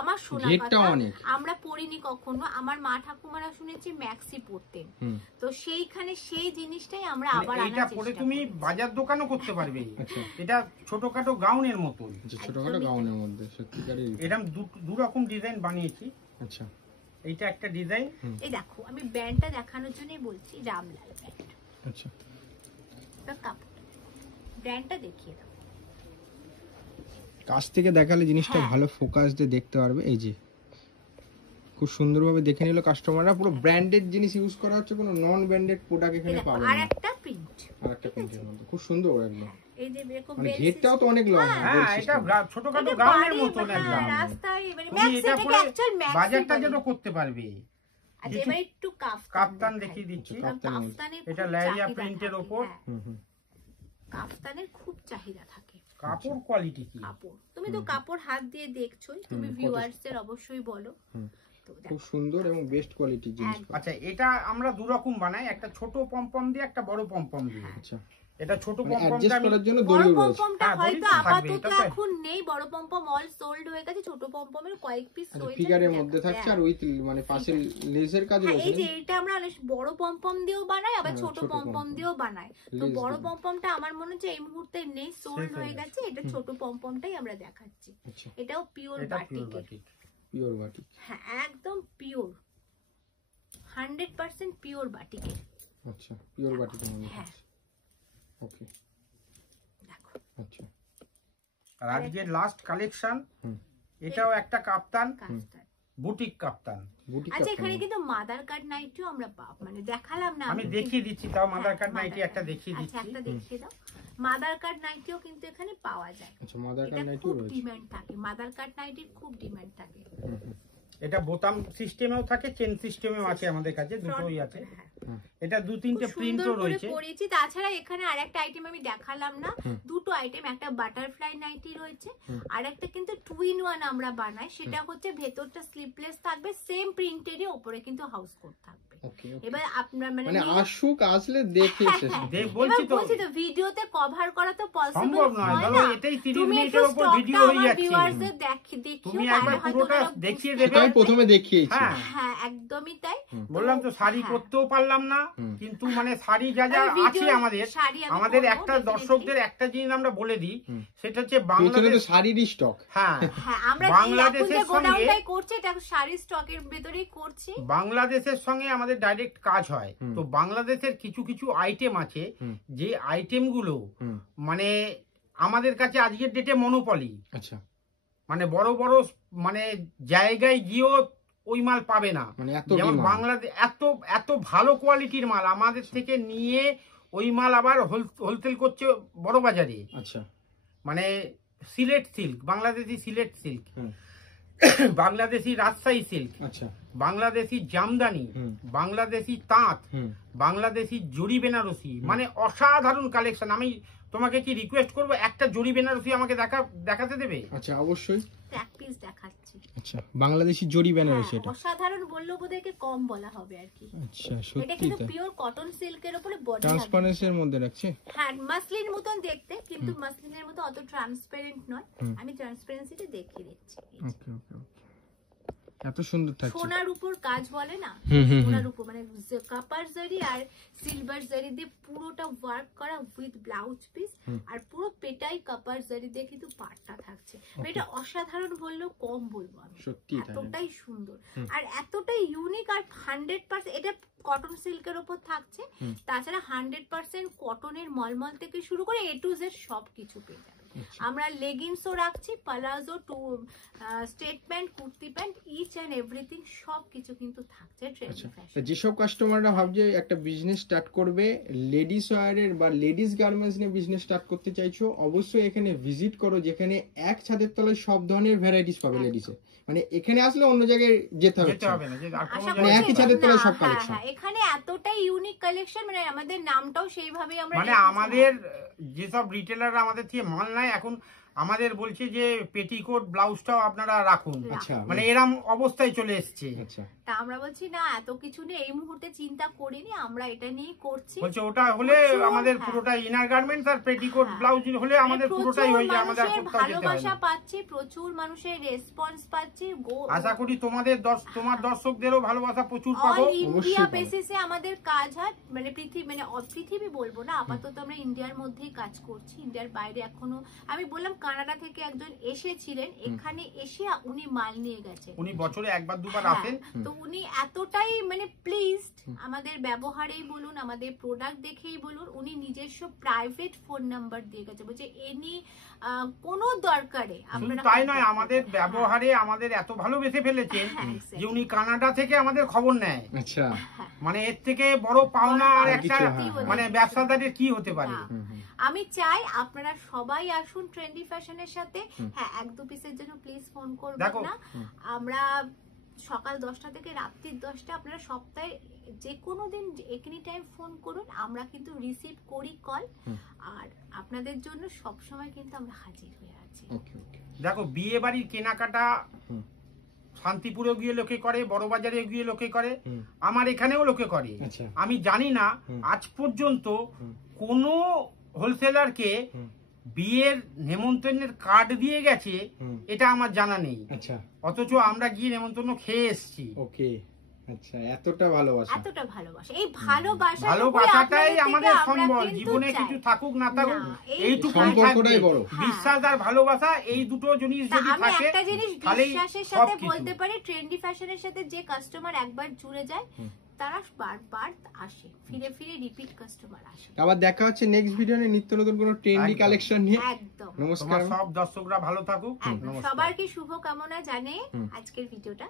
আমার শোনা ঘেরটাও কথা, অনেক। আমরা পরিনি কখনো, আমার মা ঠাকুমারা শুনেছি ম্যাক্সি পরতেন, তো সেইখানে সেই জিনিসটাই আমরা আবার মানে এটা পরে তুমি বাজার দোকানও করতে পারবে। এটা ছোটখাটো গাউনের মতন, ছোটখাটো গাউনের মধ্যে সত্যিকারের এরকম দু রকম ডিজাইন বানিয়েছি। আচ্ছা, এইটা একটা ডিজাইন। এই দেখো আমি ব্যান্ডটা দেখানোর জন্যই বলছি, রামলাল ব্যান্ড। আচ্ছা, এটা কাপড়, ব্র্যান্ডটা দেখিয়ে দাও। কাছ থেকে দেখালে জিনিসটা হ্যাঁ। ভালো ফোকাস দিয়ে দেখতে পারবে। এই যে খুব সুন্দরভাবে দেখে নিল কাস্টমাররা, পুরো ব্র্যান্ডেড জিনিস ইউজ করা হচ্ছে, কোনো নন ব্র্যান্ডেড প্রোডাক্ট এখানে পাবে না। আর একটা প্রিন্ট, আর একটা প্রিন্টের মধ্যে খুব সুন্দর একদম, এই যে এরকম মানে বেল ঘেরটাও তো অনেক লং। হ্যাঁ, এটা ছোটখাটো গাউনের মতন একদম। রাস্তায় মানে তুমি ম্যাক্সি, এটা এটাকে পরে অ্যাকচুয়াল ম্যাক্সি বাজারটা যেন করতে পারবে। আচ্ছা, এবার একটু কাপ্তান দেখিয়ে দিচ্ছি। কাফতানের এটা খুব লাইরিয়া চাহিদা প্রিন্টের থাকে, ওপর। হ্যাঁ। কাফতানের খুব চাহিদা থাকে। কাপড় কোয়ালিটি কি, কাপড় তুমি তো কাপড় হাত দিয়ে দেখছোই, তুমি ভিউয়ার্স এর অবশ্যই বলো। তো খুব সুন্দর এবং বেস্ট কোয়ালিটির জিনিস। আচ্ছা, এটা আমরা দু রকম বানাই, একটা ছোট পমপম দিয়ে, একটা বড় পমপম দিয়ে। আচ্ছা, এটা ছোট মানে পমপমটা অ্যাডজাস্ট আমি করার জন্য বড় দড়িও রয়েছে। পমপমটা হ্যাঁ, হয়তো দড়ি তো থাকবে, আপাতত এটা তো- এখন নেই, বড় পমপম অল সোল্ড হয়ে গেছে, ছোট পমপমের কয়েক পিস রয়েছে। ফিগারের মধ্যে থাকছে আর উইথ মানে পাশে লেসের কাজ হ্যাঁ, রয়েছে। এই যে এটা আমরা বড় পমপম দিয়েও বানাই, আবার হ্যাঁ, ছোট ছোট পমপম পমপম দিয়েও বানাই। তো লেস বড় দিয়ে। পমপমটা আমার মনে হচ্ছে এই মুহূর্তে নেই, সোল্ড হয়ে গেছে, এটা ছোট পমপমটাই আমরা দেখাচ্ছি। আচ্ছা, এটাও পিওর এটা পিওর বাটিকের, বাটিক। Pure batik. হ্যাঁ একদম পিওর, 100% পিওর বাটিকের। আচ্ছা, পিওর বাটিকের মধ্যে। হ্যাঁ, ওকে, দেখো আচ্ছা, আর আজকের লাস্ট কালেকশন, হুম। এটাও একটা কাপ্তান, কাজটা। বুটিক কাপ্তান। বুটিক। আচ্ছা, এখানে কিন্তু মাদার কার্ড নাইটিও আমরা মানে দেখালাম না আমি দেখিয়ে দিচ্ছি, তাও মাদার কার্ড হ্যাঁ, নাইটি একটা দেখিয়ে আচ্ছা, দিচ্ছি। একটা দেখিয়ে দাও। মাদার কার্ড নাইটিও কিন্তু এখানে পাওয়া যায়, আচ্ছা, মাদার এটা কার্ড নাইটিও খুব রয়েছে। ডিমান্ড থাকে, মাদার কার্ড নাইটির খুব ডিমান্ড থাকে। হুম, হুম। এটা বোতাম সিস্টেমেও থাকে, চেন সিস্টেমেও আছে, আমাদের কাছে দুটোই আছে। এটা দু তিনটে প্রিন্টও রয়েছে। করেছি। তাছাড়া এখানে আরেকটা আইটেম আমি দেখালাম না, দুটো আইটেম, একটা বাটারফ্লাই নাইটি রয়েছে, আর একটা কিন্তু 2 in 1 আমরা বানাই, সেটা হচ্ছে ভেতরটা স্লিপলেস থাকবে, সেম প্রিন্টেরই উপরে কিন্তু হাউস কোট থাকবে। ওকে, ওকে। এবার আপনার মানে মানে আসুক, আসলে দেখে শেষ। দেখ, এবার বলছি তো বলছি তো ভিডিওতে কভার করা তো পসিবল সম্ভব নয়, হয় ধরো না। এটাই 30 তুমি একটু মিনিটের উপর ভিডিও হয়ে যাচ্ছে। ভিউয়ারদের দেখিও, তুমি তাহলে একবার হয়তো পুরোটা ওনারা দেখিয়ে বুঝতে দেবে। আমি প্রথমে দেখিয়েছি। হ্যাঁ, হ্যাঁ একদমই তাই। বললাম তো শাড়ি হ্যাঁ। করতেও পারলাম না, কিন্তু মানে শাড়ি যা যা আমি ভিডিও আছে আমাদের, শাড়ি আমি আমাদের করবো, একটা definitely। দর্শকদের একটা জিনিস আমরা বলে দিই, সেটা হচ্ছে পেছনে বাংলাদেশ। তো শাড়ির স্টক। হ্যাঁ, হ্যাঁ, আমরা বাংলাদেশের এখন যে সঙ্গে গোডাউনটাই করছি, এটা শাড়ি স্টকের ভেতরেই করছি। বাংলাদেশের সঙ্গে আমাদের ডাইরেক্ট কাজ হয়। তো বাংলাদেশের কিছু কিছু আইটেম আছে, যে আইটেমগুলো মানে আমাদের কাছে আজকের ডেটে মনোপলি। আচ্ছা, মানে বড় বড় মানে জায়গায় গিয়েও ওই মাল পাবে না। মানে এত যেমন demand। বাংলাদেশ এত এত ভালো কোয়ালিটির মাল আমাদের থেকে নিয়ে ওই মাল আবার হোলসেল করছে বড় বাজারে। আচ্ছা, মানে সিলেট সিল্ক, বাংলাদেশি সিলেট সিল্ক, হুম। বাংলাদেশি রাজশাহী সিল্ক, আচ্ছা, বাংলাদেশি জামদানি, হুম। বাংলাদেশি তাঁত, হুম। বাংলাদেশি জরি বেনারসি, মানে অসাধারণ কালেকশন। আমি তোমাকে কি রিকোয়েস্ট করব, একটা জরি বেনারসি আমাকে দেখাতে দেবে? আচ্ছা, অবশ্যই। এক পিস দেখাচ্ছি। আচ্ছা, বাংলাদেশি জরি বেনারসি এটা। হ্যাঁ, অসাধারণ বললেও বোধহয় কম বলা হবে আর কি। আচ্ছা, এটা সত্যি কিন্তু তাই। পিওর কটন সিল্কের উপরে বডি ট্রান্সপারেন্সির মধ্যে রাখছে। হ্যাঁ, মাসলিন মতন দেখতে, কিন্তু মাসলিনের মতো অত ট্রান্সপারেন্ট নয়। আমি ট্রান্সপারেন্সিটা দেখিয়ে দিচ্ছি। ওকে, ওকে, এত সুন্দর থাকছে। সোনার উপর কাজ বলে না, সোনার উপর মানে কপার জারি আর সিলভার জারি দিয়ে পুরোটা ওয়ার্ক করা উইথ ব্লাউজ পিস, আর পুরো পেটাই কপার জারি দিয়ে কিন্তু পাটটা থাকছে। এটা অসাধারণ বললেও কম বলবো আমি, সত্যি তাই। এতটাই সুন্দর আর এতটাই ইউনিক। আর 100% এটা কটন সিল্কের উপর থাকছে, তাছাড়া 100% কটনের মলমল থেকে শুরু করে A to Z সবকিছু পেয়ে যাবে। আমরা লেগিংসও রাখছি, palazzo to straight pant, kurti pant, each and everything সবকিছু কিন্তু থাকছে ট্রেন্ডি ফ্যাশন। যেসব কাস্টমাররা ভাবছে একটা বিজনেস স্টার্ট করবে, লেডিস ওয়্যারের বা লেডিস গার্মেন্টস নিয়ে বিজনেস স্টার্ট করতে চাইছো, অবশ্যই এখানে ভিজিট করো, যেখানে এক ছাদের তলায় সব ধরনের ভ্যারাইটিস পাবে লেডিসের। মানে এখানে আসলে অন্য জায়গায় যেতে হবে না, যে আর কোনো আশা মানে করছি একই ছাদের তলায় সব হ্যাঁ, কালেকশন। হ্যাঁ, এখানে এতটাই ইউনিক কালেকশন, মানে আমাদের নামটাও সেইভাবেই আমরা মানে রেখেছি। আমাদের যেসব রিটেলাররা আমাদের থেকে মাল নেয়, এখন আমাদের বলছে যে পেটিকোট ব্লাউজটাও আপনারা রাখুন, আচ্ছা মানে এরম অবস্থায় চলে এসছে। আচ্ছা তা আমরা বলছি না এত কিছু নিয়ে এই মুহূর্তে চিন্তা করিনি, আমরা এটা নিয়ে করছি। বলছে ওটা হলে আমাদের পুরোটাই ইনার গার্মেন্টস আর পেটিকোট ব্লাউজ হলে আমাদের পুরোটাই হয়ে যায়, আমাদের কোথাও যেতে হয় ভালোবাসা না। পাচ্ছি, প্রচুর মানুষের রেসপন্স পাচ্ছি। আশা করি তোমাদের তোমার দর্শকদেরও ভালোবাসা প্রচুর অল পাবো। ইন্ডিয়া পাবো। বেসিসে আমাদের কাজ হয়, মানে পৃথিবী বলবো না, আপাতত আমরা ইন্ডিয়ার মধ্যেই কাজ করছি, ইন্ডিয়ার বাইরে এখনো। আমি বললাম কানাডা থেকে একজন এসেছিলেন, এখানে এসে উনি মাল নিয়ে গেছে। উনি বছরে একবার দুবার হ্যাঁ, আসেন। তো উনি এতটাই মানে প্লিজড আমাদের ব্যবহারেই বলুন, আমাদের প্রোডাক্ট দেখেই বলুন, উনি নিজস্ব প্রাইভেট ফোন নাম্বার দিয়ে গেছে, বলছে এনি কোনো দরকারে শুধু আপনারা তাই নয়, contact আমাদের করবেন। ব্যবহারে আমাদের এত ভালোবেসে ফেলেছেন হ্যাঁ, exactly. যে উনি কানাডা থেকে আমাদের খবর নেয়। আচ্ছা মানে এর থেকে বড় পাওনা আর একটা কিছু, হ্যাঁ, মানে ব্যবসাদারের কি হতে পারে? না। আমি চাই আপনারা সবাই আসুন ট্রেন্ডি ফ্যাশনের সাথে। হ্যাঁ, 1-2 পিসের জন্য প্লিজ ফোন করবেন দেখো, না। আমরা সকাল 10টা থেকে রাত্রি 10টা, আপনারা সপ্তাহে যে কোনো দিন এনি টাইম ফোন করুন, আমরা কিন্তু রিসিভ করি কল, আর আপনাদের জন্য সব সময় কিন্তু আমরা হাজির হয়ে আছি। ওকে ওকে দেখো, বিয়ে বাড়ির কেনাকাটা শান্তিপুরে গিয়ে লোকে করে, বড় বাজারে গিয়ে লোকে করে, আমার এখানেও লোকে করে। আচ্ছা আমি জানি না আজ পর্যন্ত কোনো হোলসেলারকে বিয়ের নেমন্তন্নের কার্ড দিয়ে গেছে, এটা আমার জানা নেই। আচ্ছা অথচ আমরা গিয়ে নেমন্তন্ন খেয়ে এসেছি। ওকে আচ্ছা এতটা ভালোবাসা এতটা ভালোবাসা, এই ভালোবাসা ভালোবাসাটাই আমাদের সম্বল। জীবনে কিছু থাকুক না থাকুক, এইটুকু সম্পর্কটাই বড়। বিশ্বাস আর ভালোবাসা, এই দুটো জিনিস যদি আমি থাকে একটা জিনিস তাহলেই বিশ্বাসের সব সাথে কিছু। বলতে পারি, ট্রেন্ডি ফ্যাশনের সাথে যে কাস্টমার একবার জুড়ে যায় তারা বারবার আসে, ফিরে ফিরে রিপিট কাস্টমার আসে। আবার দেখা হচ্ছে নেক্সট ভিডিও নিয়ে নিত্য নতুন কোনো ট্রেন্ডি একদম। কালেকশন নিয়ে। একদম নমস্কার। তোমার সব দর্শকরা ভালো থাকুক। একদম। নমস্কার। সবার কি শুভ কামনা জানিয়ে আজকের ভিডিওটা